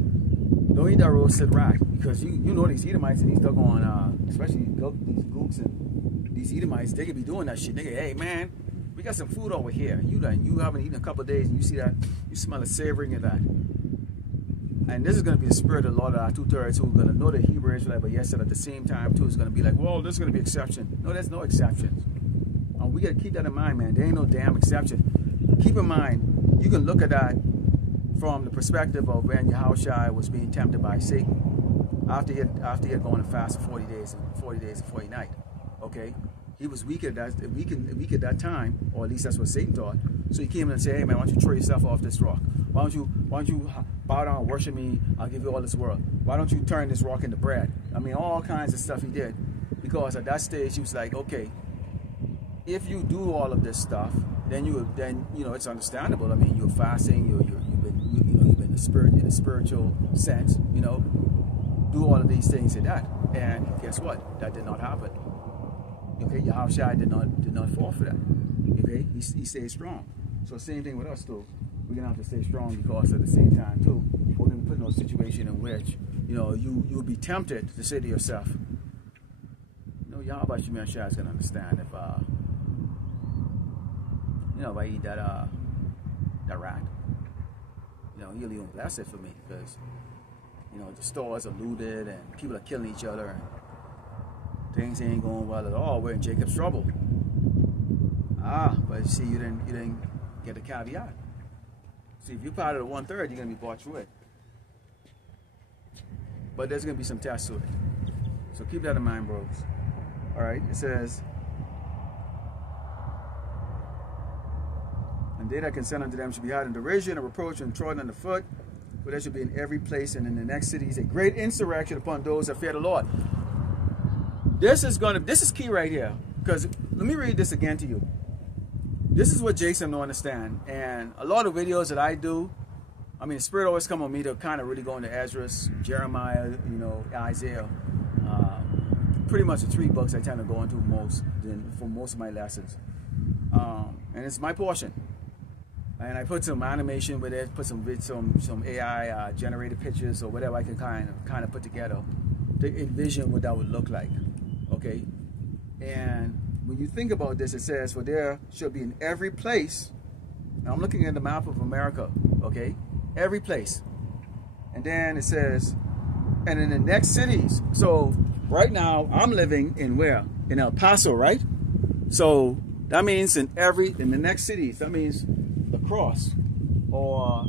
Don't eat that roasted rat, because you know these Edomites and these doggone, especially these gooks and these Edomites, they could be doing that shit. They go, hey man, we got some food over here. You haven't eaten in a couple of days, and you see that, you smell it savoring of that. And this is going to be the spirit of the Lord of our 2/3 who are going to know the Hebrew Israelite, but yes, at the same time too, it's going to be like, well, there's going to be exception. No, there's no exceptions. We got to keep that in mind, man. There ain't no damn exception. Keep in mind, you can look at that from the perspective of when Yahushua was being tempted by Satan after he had gone and fast for 40 days and 40 nights. Okay, he was weak at that time, or at least that's what Satan thought. So he came in and said, "Hey man, why don't you throw yourself off this rock? Why don't you bow down and worship me? I'll give you all this world. Why don't you turn this rock into bread?" I mean, all kinds of stuff he did, because at that stage he was like, okay, if you do all of this stuff, then you know it's understandable. I mean, you're fasting, you've been in a spiritual sense, you know, do all of these things and that. And guess what? That did not happen. Okay, Yahushua did not fall for that. Okay, he stayed strong. So same thing with us too. We're gonna have to stay strong, because at the same time too, we're gonna be put in a situation in which, you know, you'll be tempted to say to yourself, you know, Yahweh Shemashah is gonna understand if you know, if I eat that rat, you know, he'll even bless it for me, because, you know, the stores are looted and people are killing each other and things ain't going well at all. We're in Jacob's trouble. But see, you didn't get the caveat. See, if you're part of the 1/3, you're gonna be bought through it. But there's gonna be some tests to it. So keep that in mind, bros. All right, it says, and they that consent unto them should be held in derision and reproach and trodden under foot, for there should be in every place and in the next cities a great insurrection upon those that fear the Lord. This is key right here, because let me read this again to you. This is what Jason don't understand, and a lot of videos that I do, I mean, the Spirit always come on me to kind of really go into Ezra, Jeremiah, you know, Isaiah. Pretty much the 3 books I tend to go into for most of my lessons, and it's my portion. And I put some animation with it, put some AI generated pictures or whatever I can kind of put together to envision what that would look like. Okay, and when you think about this, it says, for there shall be in every place. Now I'm looking at the map of America. Okay, every place, and then it says, and in the next cities. So right now I'm living in where? In El Paso, right? So that means in the next cities. That means the Cross or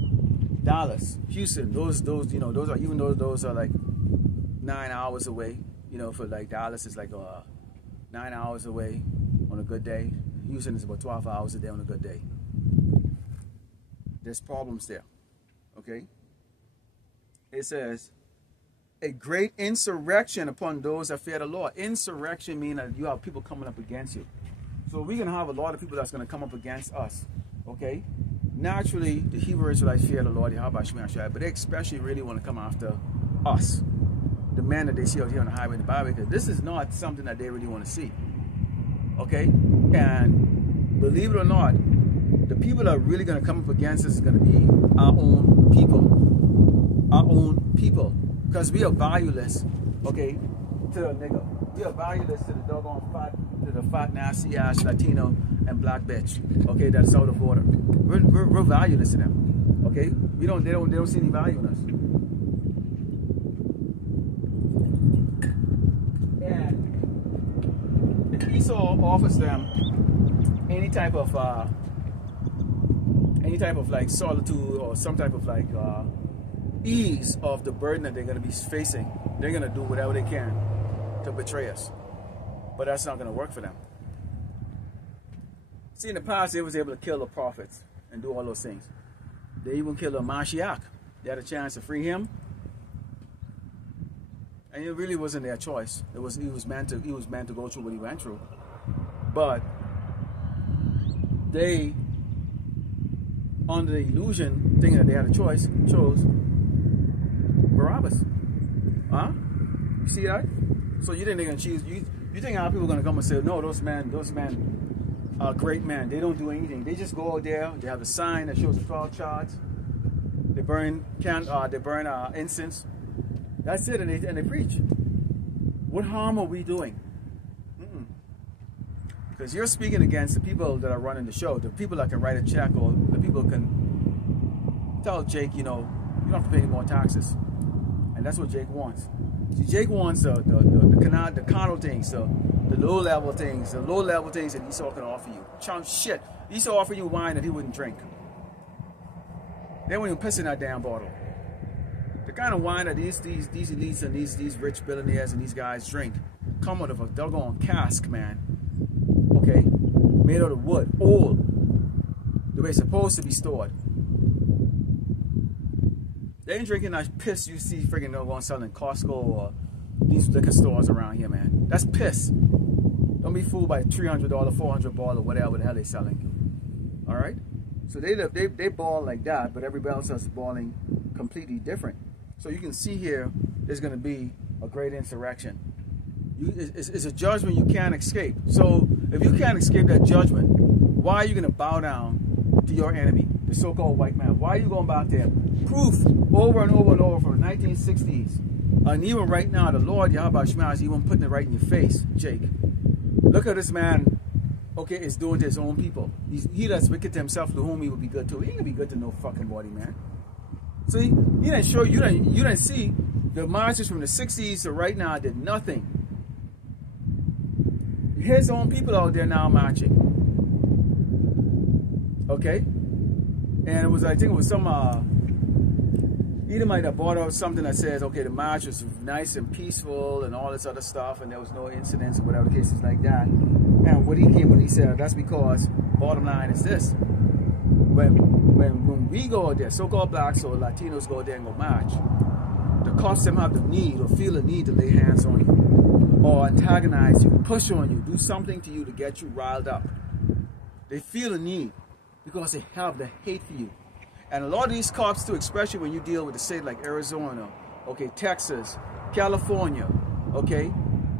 Dallas, Houston. Those you know, those are, even though those are like 9 hours away. You know, for like Dallas is like 9 hours away on a good day. Houston is about 12 hours a day on a good day. There's problems there. Okay. It says, a great insurrection upon those that fear the Lord. Insurrection means that you have people coming up against you. So we're going to have a lot of people that's going to come up against us. Okay. Naturally, the Hebrew Israelites fear the Lord, Yahweh Shemashah, but they especially really want to come after us, the men that they see out here on the highway and the byway, because this is not something that they really want to see. Okay? And believe it or not, the people that are really going to come up against us is going to be our own people. Our own people. Because we are valueless, okay, to the nigga. We are valueless to the doggone fat, nasty ass Latino and black bitch, okay, that's out of order. We're valueless to them. Okay? They don't see any value in us. Esau offers them any type of like solitude or some type of like ease of the burden that they're going to be facing. They're going to do whatever they can to betray us, but that's not going to work for them. See, in the past they was able to kill the prophets and do all those things. They even killed a Mashiach. They had a chance to free him, and it really wasn't their choice. He was meant to go through what he went through. But they, under the illusion, thinking that they had a choice, chose Barabbas. Huh? You see that? So you didn't think choose. You think how people are gonna come and say, no, those men great men. They don't do anything. They just go out there. They have a sign that shows 12 charts. They burn incense. That's it, and they preach. What harm are we doing? Because you're speaking against the people that are running the show, the people that can write a check, or the people who can tell Jake, you know, you don't have to pay any more taxes. And that's what Jake wants. See, Jake wants the carnal things, the low-level things, that Esau can offer you. Chunk shit. Esau offer you wine that he wouldn't drink. They won't even piss in that damn bottle. The kind of wine that these elites and these rich billionaires and these guys drink come out of a doggone cask, man. Okay? Made out of wood. Old. The way it's supposed to be stored. They ain't drinking that piss you see friggin' doggone selling Costco or these liquor stores around here, man. That's piss. Don't be fooled by $300, $400 bottle, or whatever the hell they selling. Alright? So they ball like that, but everybody else is balling completely different. So you can see here, there's going to be a great insurrection. It's a judgment you can't escape. So if you can't escape that judgment, why are you going to bow down to your enemy, the so-called white man? Why are you going back there? Proof over and over and over from the 1960s. And even right now, the Lord Yahweh Shema is even putting it right in your face, Jake. Look at this man, okay, is doing to his own people. He that's wicked to himself, to whom he would be good to. He ain't gonna be good to no fucking body, man. See, he didn't show you didn't see the marches from the 60s to right now did nothing. His own people out there now marching. Okay? And it was, I think it was some Edomite that bought out something that says, okay, the march was nice and peaceful and all this other stuff, and there was no incidents or whatever the case is like that. And what he came when he said, that's because, bottom line is this, when we go out there, so-called blacks or Latinos go out there and go march, the cops them have the need or feel the need to lay hands on you or antagonize you, push on you, do something to you to get you riled up. They feel the need because they have the hate for you. And a lot of these cops too, especially when you deal with a state like Arizona, okay, Texas, California, okay,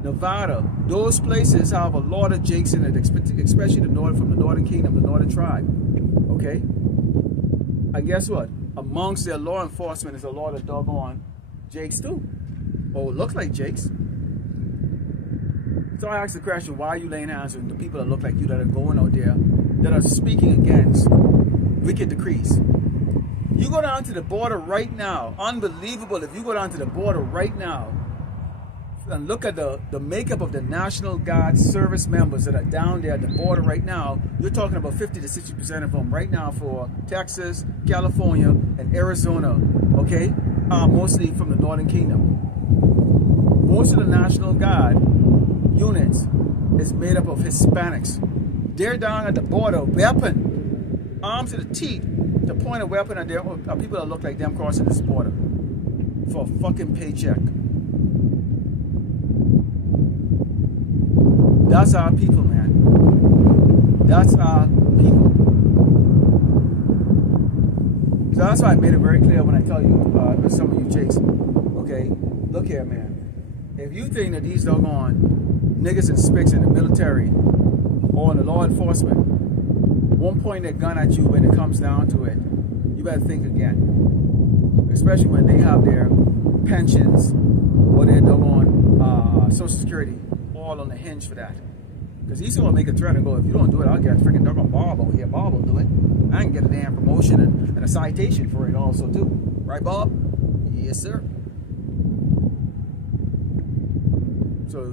Nevada, those places have a lot of Jakes in it, especially the north, from the Northern Kingdom, the Northern Tribe, okay? And guess what? Amongst their law enforcement is a lot of doggone Jakes too, or look like Jakes. So I ask the question, why are you laying hands on the people that look like you, that are going out there, that are speaking against wicked decrees? You go down to the border right now, unbelievable, if you go down to the border right now and look at the makeup of the National Guard service members that are down there at the border right now, you're talking about 50 to 60% of them right now for Texas, California, and Arizona, okay? Mostly from the Northern Kingdom. Most of the National Guard units is made up of Hispanics. They're down at the border, weapon, arms to the teeth, to point a weapon at people that look like them crossing this border for a fucking paycheck. That's our people, man. That's our people. So that's why I made it very clear when I tell you, some of you Jakes, okay, look here, man. If you think that these doggone niggas and spicks in the military or in the law enforcement won't point their gun at you when it comes down to it, you better think again. Especially when they have their pensions or their doggone Social Security all on the hinge for that. Because he's going to make a threat and go, if you don't do it, I'll get a freaking doggone Bob over here. Bob will do it. I can get a damn promotion and a citation for it also too. Right, Bob? Yes, sir.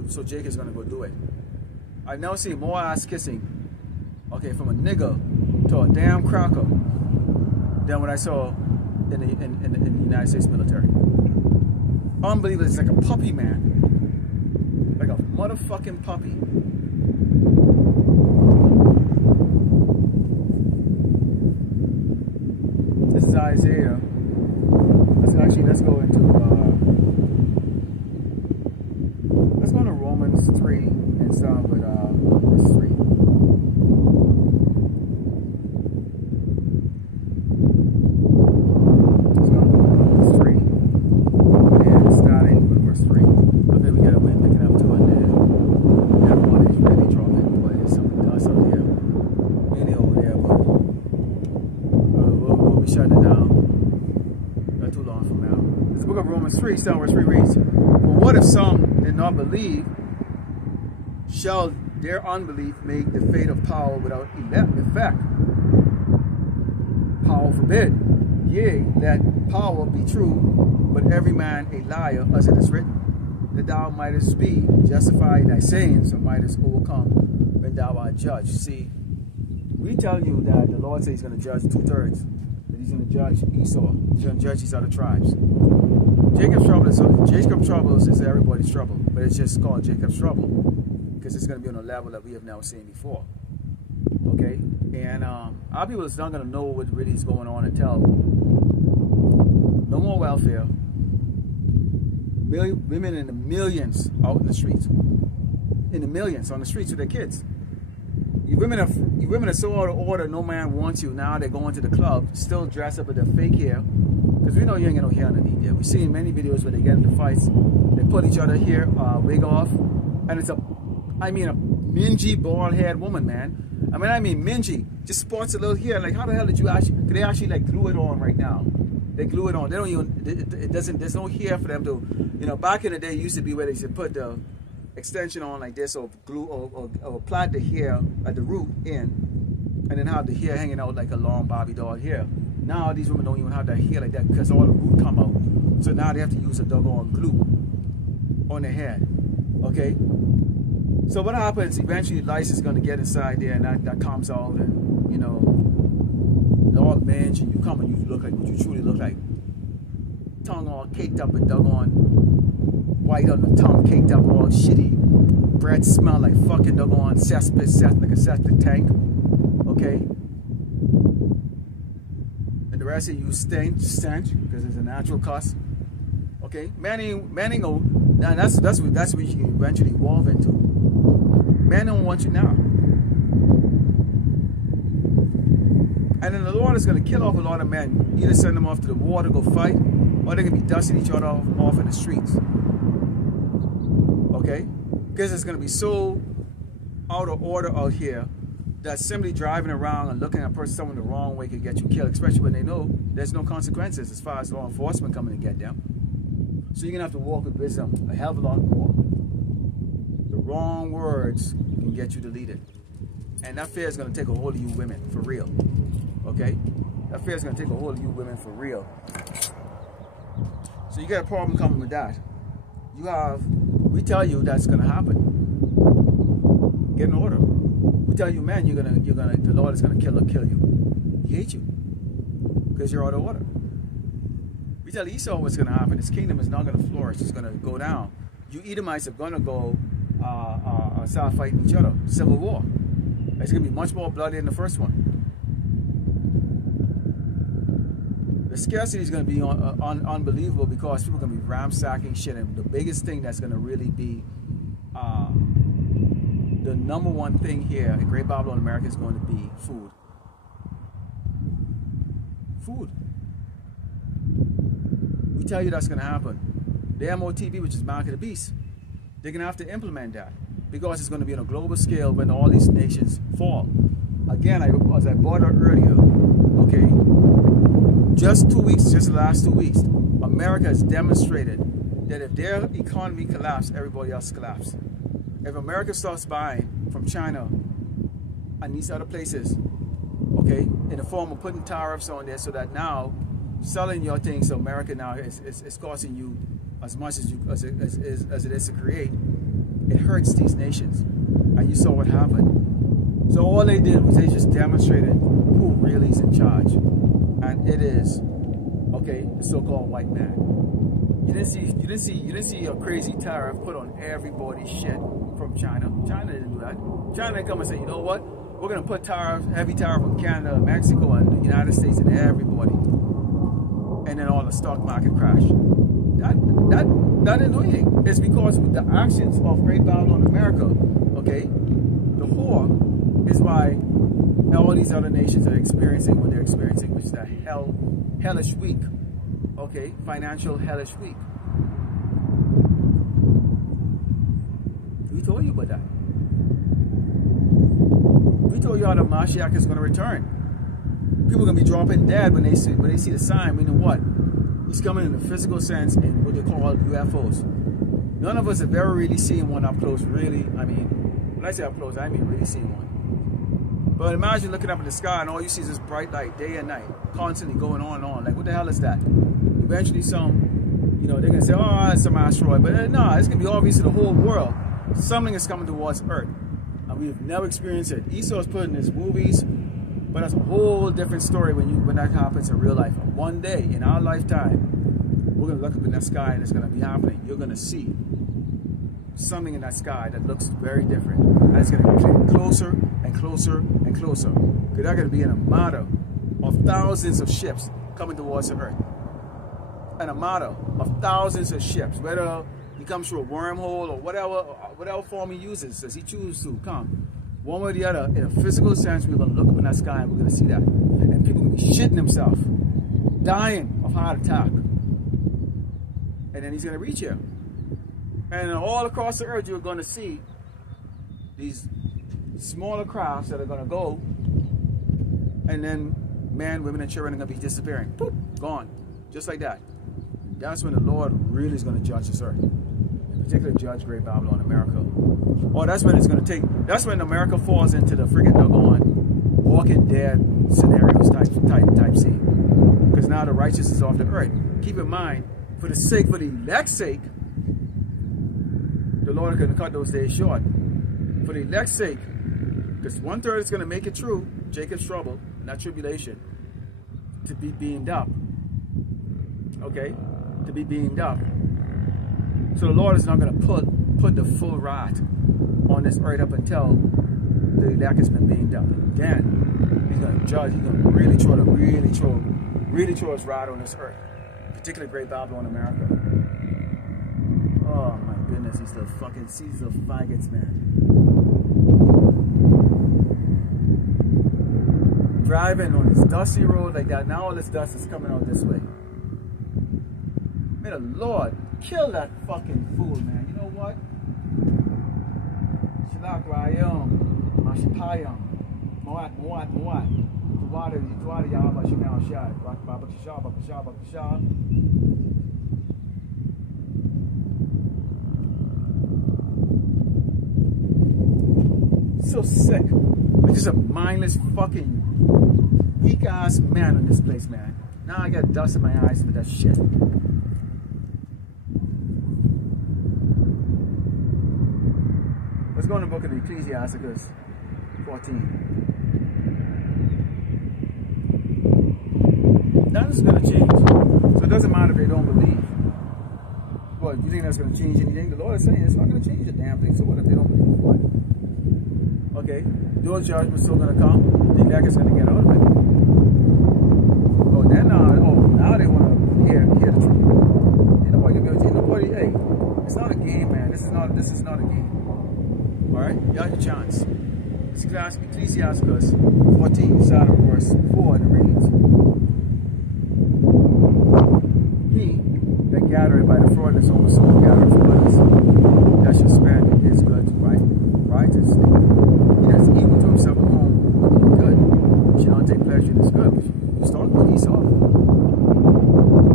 So Jake is going to go do it. I've never seen more ass kissing, okay, from a nigga to a damn cracker than what I saw in the United States military. Unbelievable. It's like a puppy, man. Like a motherfucking puppy. This is Isaiah. Let's go into let's go to Romans 3 and start with verse 3. Let's go to Romans 3 and starting with verse 3. Okay, we got a wind picking up too, and then that one is really dropping. Boy, there's some dust out here. The book of Romans 3, verse 3 reads, "For what if some did not believe? Shall their unbelief make the faith of power without effect? Power forbid. Yea, let power be true, but every man a liar, as it is written, that thou mightest be justified in thy sayings, and mightest overcome when thou art judged." See, we tell you that the Lord says he's going to judge 2/3, that he's going to judge Esau, he's going to judge these other tribes. Jacob's troubles is everybody's trouble, but it's just called Jacob's trouble because it's going to be on a level that we have never seen before. Okay, and our people is not going to know what really is going on until no more welfare, women in the millions out in the streets, in the millions on the streets with their kids. You women are so out of order, no man wants you. Now they're going to the club, still dressed up with their fake hair, because we know you ain't got no hair underneath there. We've seen many videos where they get into fights, they put each other hair wig off, and it's a mingy, bald-haired woman, man. I mean mingy, just sports a little hair. Like, how the hell did you actually? Could they actually like glue it on right now? They glue it on. They don't even. It doesn't. There's no hair for them to. You know, back in the day, it used to be where they should put the extension on like this, or glue, or plait the hair at the root in, and then have the hair hanging out like a long Barbie doll hair. Now these women don't even have that hair like that because all the root come out. So now they have to use a doggone glue on their head. Okay. So what happens? Eventually, lice is going to get inside there, and that comes out, and you know, all mange, and you come and you look like what you truly look like. Tongue all caked up and doggone white on the tongue, caked up, all shitty. Breath smell like fucking doggone cesspit, like a septic tank. Okay. And the rest of you stench because it's a natural cuss. Okay. Man ain't go. Now that's what you can eventually evolve into. Man don't want you now. And then the Lord is going to kill off a lot of men. Either send them off to the war to go fight, or they're going to be dusting each other off in the streets. Okay? Because it's going to be so out of order out here that simply driving around and looking at someone the wrong way could get you killed, especially when they know there's no consequences as far as law enforcement coming to get them. So you're going to have to walk with wisdom a hell of a lot more. The wrong words can get you deleted. And that fear is going to take a hold of you women, for real. Okay? That fear is going to take a hold of you women, for real. So you got a problem coming with that. We tell you that's going to happen. Get in order. We tell you, man, the Lord is going to kill you. He hates you. Because you're out of order. We tell Esau what's going to happen. His kingdom is not going to flourish. It's going to go down. You Edomites are going to go start fighting each other. Civil war. It's going to be much more bloody than the first one. The scarcity is going to be unbelievable because people are going to be ransacking shit. And the biggest thing that's going to really be the number one thing here in Great Babylon, America, is going to be food. Food. We tell you that's going to happen. The MOTB, which is Mark of the Beast, they're going to have to implement that because it's going to be on a global scale when all these nations fall. Again, as I brought out earlier, okay, just the last 2 weeks, America has demonstrated that if their economy collapses, everybody else collapses. If America starts buying from China and these other places, okay, in the form of putting tariffs on there so that now selling your things to America now is costing you as much as it is to create, it hurts these nations. And you saw what happened. So all they did was they just demonstrated who really is in charge. And it is, okay, the so-called white man. You didn't see a crazy tariff put on everybody's shit from China. China didn't do that. China didn't come and say, you know what? We're gonna put heavy tariff on Canada, Mexico, and the United States and everybody. And then all the stock market crashed. That didn't do anything. It's because with the actions of Great Babylon America, okay, the whore is why all these other nations are experiencing what they're experiencing, which is a hellish week. Okay, financial hellish week. We told you about that. We told you how the Mashiach is going to return. People are going to be dropping dead when they see the sign. Meaning what? He's coming in the physical sense in what they call UFOs. None of us have ever really seen one up close, really. I mean, when I say up close, I mean really seen one. But imagine looking up in the sky and all you see is this bright light day and night, constantly going on and on. Like, what the hell is that? Eventually some, you know, they're going to say, oh, it's some asteroid. But no, it's going to be obvious to the whole world. Something is coming towards Earth. And we've never experienced it. Esau's put in his movies, but that's a whole different story when that happens in real life. And one day, in our lifetime, we're going to look up in that sky and it's going to be happening. You're going to see something in that sky that looks very different. And it's going to get closer and closer and closer. Because they're going to be an armada of thousands of ships coming towards the Earth. An armada of thousands of ships. Whether he comes through a wormhole or whatever form he uses, as he chooses to come. One way or the other, in a physical sense, we're going to look up in that sky and we're going to see that. And people are going to be shitting themselves, dying of heart attack. And then he's going to reach here. And all across the earth, you're going to see these smaller crafts that are going to go. And then men, women, and children are going to be disappearing. Boop, gone. Just like that. That's when the Lord really is going to judge this earth. In particular, judge Great Babylon, America. Oh, that's when it's going to take, that's when America falls into the friggin' doggone Walking Dead scenarios type scene. Because now the righteous is off the earth. Keep in mind, for the elect's sake, the Lord is going to cut those days short. For the elect's sake, because 1/3 is going to make it through Jacob's trouble, not tribulation, to be beamed up. Okay? To be beamed up. So the Lord is not going to put the full wrath on this earth up until the elect has been beamed up. And then he's going to judge. He's going to really throw his wrath on this earth. Particularly Great Babylon, America. Oh my goodness, these little faggots, man. Driving on this dusty road like that. Now all this dust is coming out this way. May the Lord kill that fucking fool, man. You know what? Shalak Rayom, Mashipayam, Moat. Tuwada Yahweh Shemal Shad, Baba Kishah. So sick. I'm just a mindless fucking weak ass man in this place, man. Now I got dust in my eyes for that shit. Let's go in the book of Ecclesiastes 14. That is going to change. So it doesn't matter if they don't believe. Well, you think that's going to change anything? The Lord is saying it's not going to change a damn thing. So what if they don't believe? What? Okay, those judgments still going to come. The elect is going to get out of it. Oh, then now they want to hear the truth. You know what? Nobody, hey, it's not a game, man. This is not a game. All right, you got your chance. It's Ecclesiastes 14, start of verse 4, and it reads, "He that gathereth by the fraudulence own soul gathereth from others, that shall spend his goods righteously. He that's equal to himself at home will eat good. He shall not take pleasure in his good." He's talking about Esau.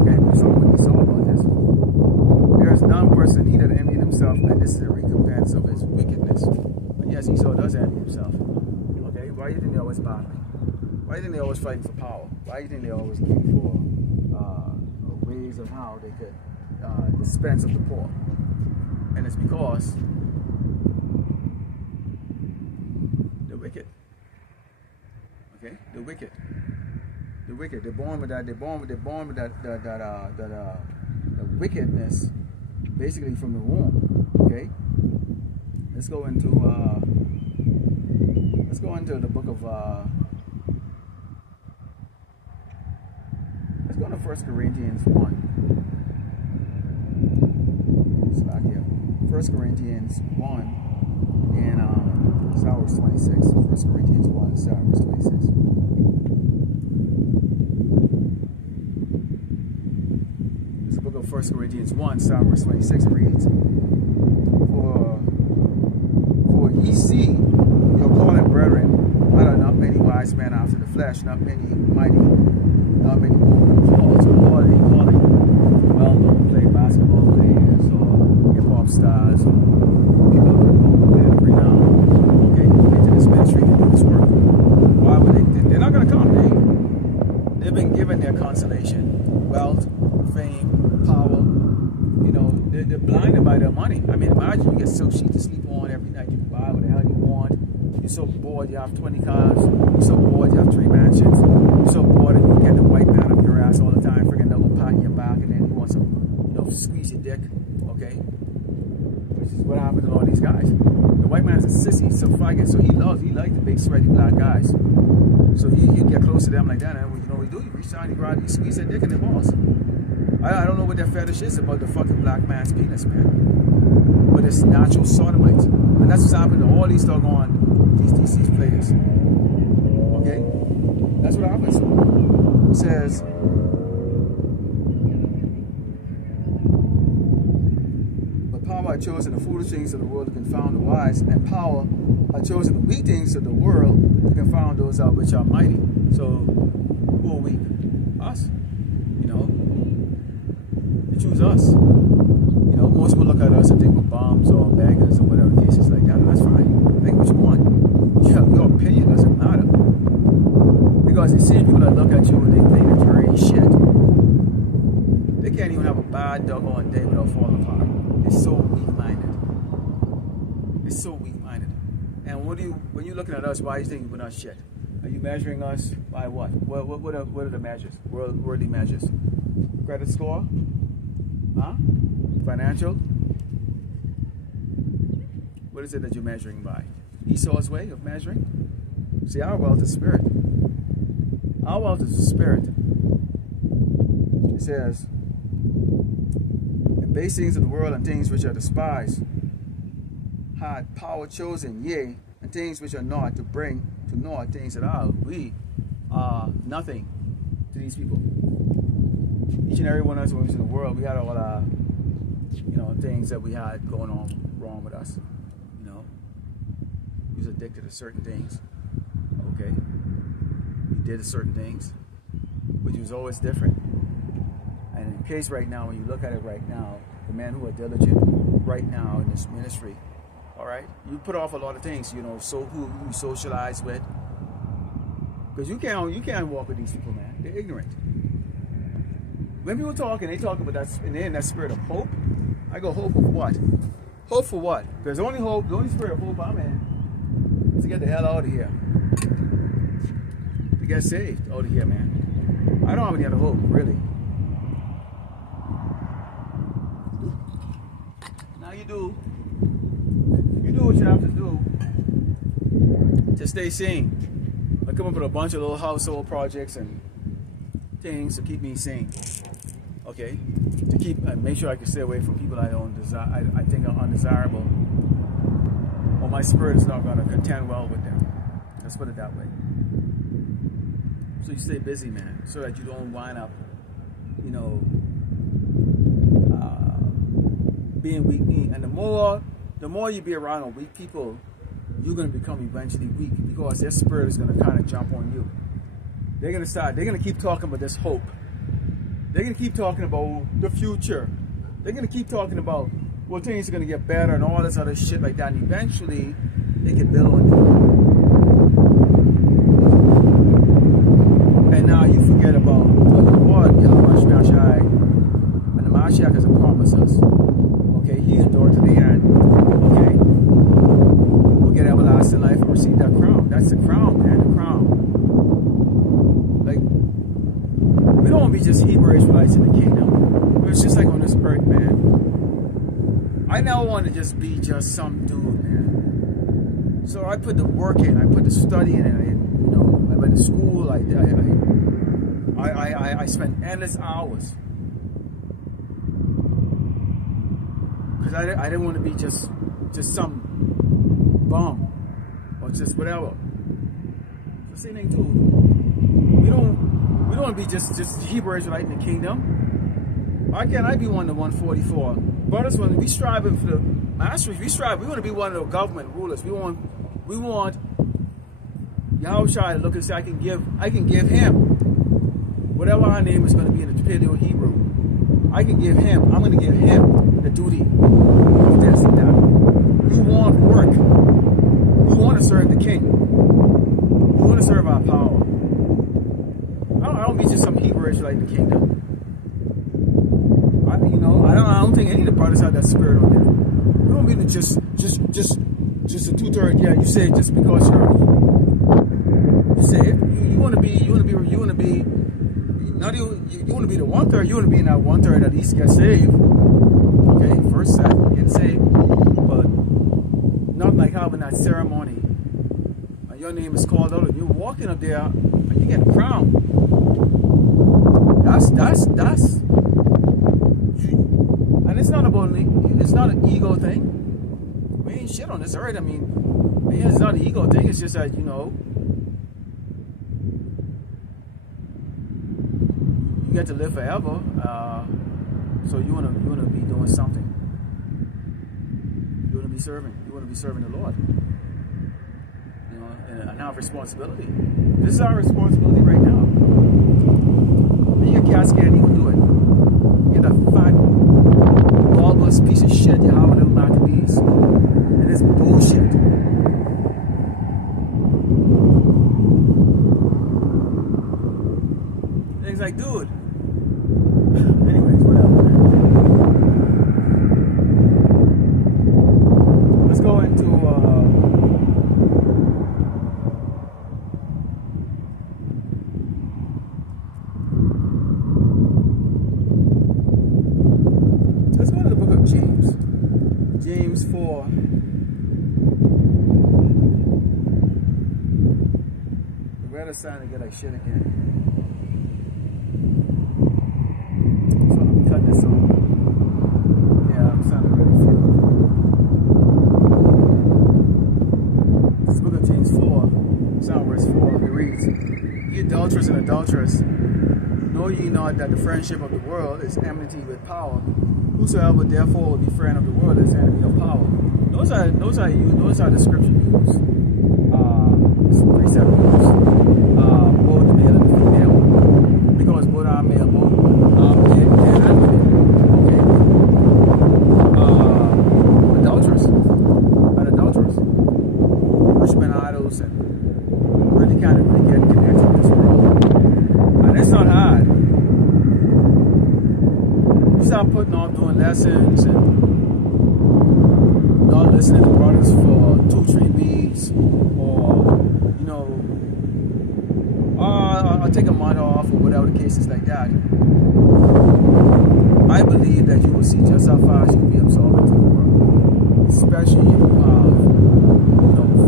Okay, we're talking about Esau about this. "There is none worse than he that envied himself, and this is the recompense of his wickedness." But yes, Esau does envy himself. Okay, why do you think they're always battling? Why do you think they're always fighting for power? Why do you think they're always looking for ways of how they could dispense of the poor? And it's because the wicked. Okay, the wicked. The wicked. They're born with that. The wickedness, basically from the womb. Okay. Let's go into the book of. Let's go to 1 Corinthians 1. It's back here. 1 Corinthians 1 and verse 26. 1 Corinthians 1, verse 26. This is the book of 1 Corinthians 1, verse 26. It reads, For ye see your calling, brethren, are not many wise men after the flesh, not many mighty, not many women called. So calling. well-known basketball players or hip-hop stars or people who are renowned, okay, into this ministry to do this work. Why would they? They're not going to come. They've been given their consolation, wealth, fame, power. You know, they're blinded by their money. I mean, imagine you get silk sheet to sleep on every night. You can buy what the hell you want. You're so bored, you have 20 cars. You're so bored, you have 3 mansions. You're so bored and you get the white man up your ass all the time, freaking double pat in your back, and then he wants to, you know, squeeze your dick, okay? Which is what happened to all these guys. The white man's a sissy, so faggot, so he likes the big sweaty black guys. So you get close to them like that, and you know what you do? You reach down, you grab, you squeeze their dick in their balls. I don't know what their fetish is about the fucking black man's penis, man. But it's natural sodomites. And that's what's happened to all these doggone these players. Okay? That's what happens. It says, but power are chosen the foolish things of the world to confound the wise, and power are chosen the weak things of the world to confound those out which are mighty. So, who are weak? Us. You know? They choose us. You know, most people look at us and think we're bombs or beggars or whatever cases like that, and that's fine. Think what you want. Your opinion doesn't matter. Because they see people that look at you and they think that you're shit. They can't even have a bad doggone day without falling apart. They're so weak-minded. They're so weak-minded. And when you're looking at us, why do you think we're not shit? Are you measuring us by what? What are the measures? Worldly measures? Credit score? Huh? Financial? What is it that you're measuring by? Esau's way of measuring? See, our wealth is spirit. Our wealth is the spirit. It says, and base things of the world and things which are despised had power chosen, yea, and things which are not, to bring to naught things that are. We are nothing to these people. Each and every one of us when we was in the world, we had all our, you know, things that we had going on wrong with us. You know, we was addicted to certain things. Okay, we did certain things, but you was always different. And in the case right now, when you look at it right now, the men who are diligent right now in this ministry, all right, you put off a lot of things, you know, so who you socialize with, because you can't walk with these people, man. They're ignorant. When people talk and they talk about that, and they're in that spirit of hope, I go, hope of what? Hope for what? Because the only hope, the only spirit of hope I'm in is to get the hell out of here. To get saved out of here, man. I don't have any other hope, really. Now you do what you have to do to stay sane. I come up with a bunch of little household projects and things to keep me sane. Okay, to keep make sure I can stay away from people I don't desire. I think are undesirable, or my spirit is not going to contend well with them. Let's put it that way. So you stay busy, man, so that you don't wind up, you know, being weak. And the more you be around weak people, you're going to become eventually weak because their spirit is going to kind of jump on you. They're going to keep talking about this hope. They're going to keep talking about the future. They're going to keep talking about, well, things are going to get better and all this other shit like that. And eventually, they can build on you. And now you forget about the Lord, Yahweh, and the Mashiach has promised us. Okay, he endured to the end. Okay, we'll get everlasting life and receive that crown. That's the crown, man, the crown. Like, we don't want to be just Hebrew Israelites in the kingdom. It's just like on this earth, man. I never want to just be just some dude, man. So I put the work in, I put the study in, and you know, I went to school, I spent endless hours. Because I didn't want to be just some bum or just whatever. The same thing too. We don't want to be just Hebrew Israelite in the kingdom. Why can't I be one of the 144? Brothers, when we striving for the mastery, we want to be one of the government rulers. We want Yahushua to look and say, I can give him whatever our name is going to be in the Paleo Hebrew. I'm going to give him the duty of this and that. You want work. You want to serve the king. You want to serve our power. I don't mean just some Hebrewish like the kingdom. I don't think any of the brothers have that spirit on them. We don't mean to just a 2/3. Yeah, you say it just because you say it. You want to be not you want to be the 1/3. You want to be in that 1/3 that at least get saved. Okay, first set get saved, but not like having that ceremony. Your name is called out, and you're walking up there, and you get a crown. That's. And it's not an ego thing. We ain't shit on this earth. I mean, it's not an ego thing. It's just that, you get to live forever. So you wanna be doing something. You wanna be serving. You wanna be serving the Lord. And our responsibility. This is our responsibility right now. And your cats can't even do it. You get that fat, bulbous piece of shit, you have them Maccabees. And it's bullshit. Things like, dude. Anyways, whatever. Let's go into the book of James. James 4. The red is starting to get like shit again. So I'm cutting this off. Yeah, I'm starting to really feel it. This book of James 4, Psalm verse 4, it reads, Ye adulterers and adulteress, know ye not that the friendship of the world is enmity with power? Whosoever therefore will be friend of the world is enemy of power. Those are the scripture used. It's precept used. Both the male and the female. Because both are male, both men and women. Okay. Adulterers. And adulterers. Worshiping idols and really kind of getting connected with this world. And it's not hard. Stop putting off doing lessons and not listening to brothers for 2-3 weeks, or I'll take a month off, or whatever the case is like that. I believe that you will see just how fast you'll be absorbed into the world, especially if you have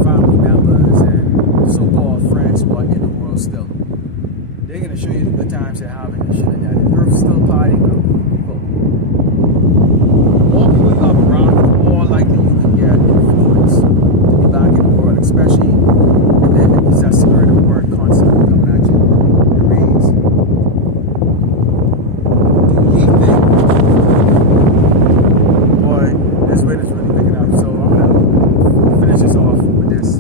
family members and so-called friends who are in the world still. They're going to show you the good times they're having and shit like that. If you're still partying with more people you have around you, the more likely you can get influence to be back in the world, especially if there's that spirit of work constantly coming at you. It reads, do ye think, boy, this wind is really picking up, so I'm going to finish this off with this.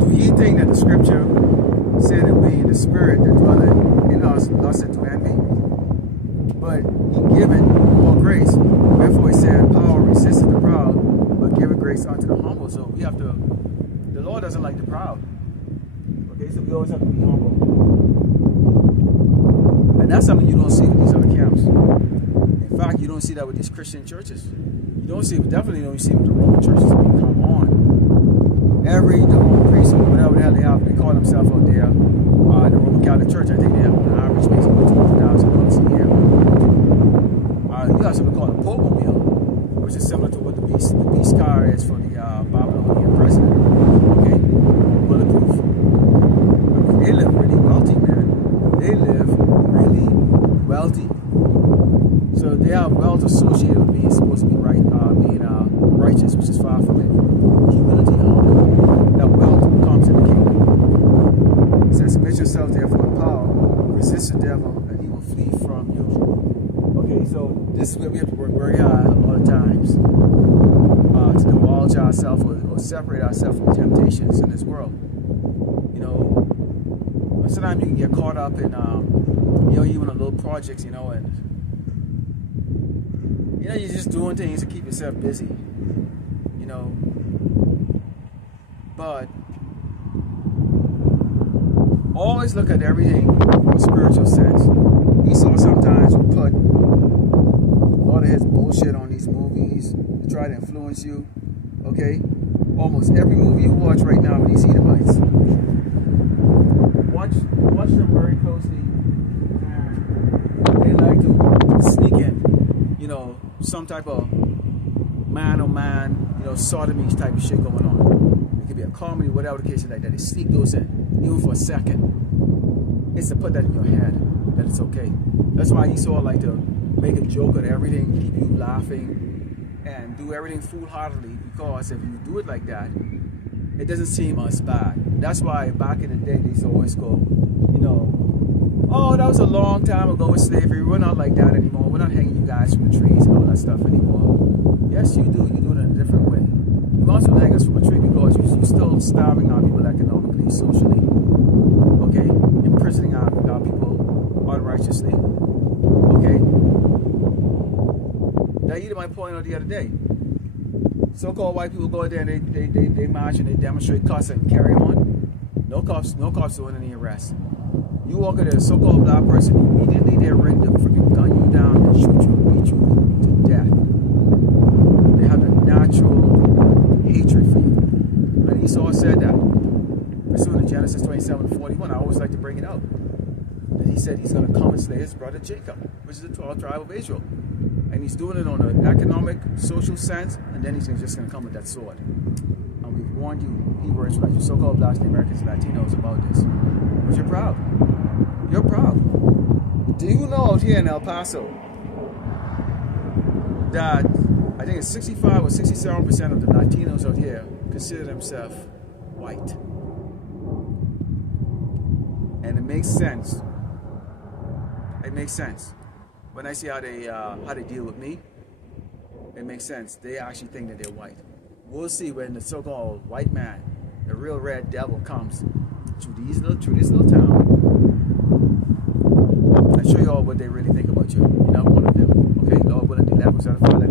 Do ye think that the scripture said that we, the spirit that dwelleth in us, lusted to envy? But he giveth more grace. Wherefore he said, power resisteth the proud, but giveth grace unto the humble. So we have to, the Lord doesn't like the proud. Okay, so we always have to be humble. And that's something you don't see with these other camps. In fact, you don't see that with these Christian churches. You don't see, definitely don't see with the Roman churches. I mean, come on. The Roman priest or whatever the hell they have, they call themselves out there. The Roman Catholic Church, I think they have an average basically $20,000 a year. You got something called a Pope-mobile, which is similar to what the beast car is for the Babylonian president. Okay, bulletproof. I mean, they live really wealthy, man. They live really wealthy. So they have wealth associated with being supposed to be right, being righteous, which is far from it. Humility and honor. That wealth comes in the kingdom. It says, submit yourself therefore to power, resist the devil, and he will flee from you. Okay, so this is where we have to work very hard a lot of times to divulge ourselves or separate ourselves from temptations in this world. sometimes you can get caught up in, even on little projects, and you're just doing things to keep yourself busy, but always look at everything from a spiritual sense. Esau sometimes will put a lot of his bullshit on these movies to try to influence you, okay? Almost every movie you watch right now with these Edomites, watch them very closely, and they like to sneak in, some type of man-on-man, sodomy type of shit going on. It could be a comedy, whatever the case is like that. They sneak those in, even for a second. It's to put that in your head, that it's okay. That's why Esau like to make a joke of everything, keep you laughing, and do everything foolhardily, because if you do it like that, it doesn't seem as bad. That's why back in the day, they used to always go, oh, that was a long time ago with slavery. We're not like that anymore. We're not hanging you guys from the trees and all that stuff anymore. Yes, you do. You do it in a different way. You also hang us from a tree because you're still starving our people economically, socially, okay? Imprisoning our people unrighteously, okay? Now, you might point out the other day, so-called white people go out there and they march and they demonstrate, cuss and carry on. No cops doing any arrests. You walk at a so-called black person, immediately they're ready to freaking gun you down and shoot you, beat you to death. They have a natural hatred for you. And Esau said that. Pursuant to Genesis 27:41, I always like to bring it out. That he said he's going to come and slay his brother Jacob, which is the 12th tribe of Israel. And he's doing it on an economic, social sense, and then he's just going to come with that sword. And we've warned you, Hebrew Israelites, you so-called Blacks, Americans, and Latinos about this. But you're proud. You're proud. Do you know out here in El Paso that I think it's 65 or 67% of the Latinos out here consider themselves white? And it makes sense. It makes sense. When I see how they deal with me, it makes sense. They actually think that they're white. We'll see when the so-called white man, the real red devil, comes through this little town. I'll show you all what they really think about you. You're not one of them. Okay, Lord willing, the levels out of fire,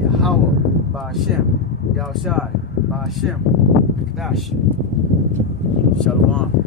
Yahweh, Ba'ashem, Yahushai, Ba'ashem, Kadash, Shalom.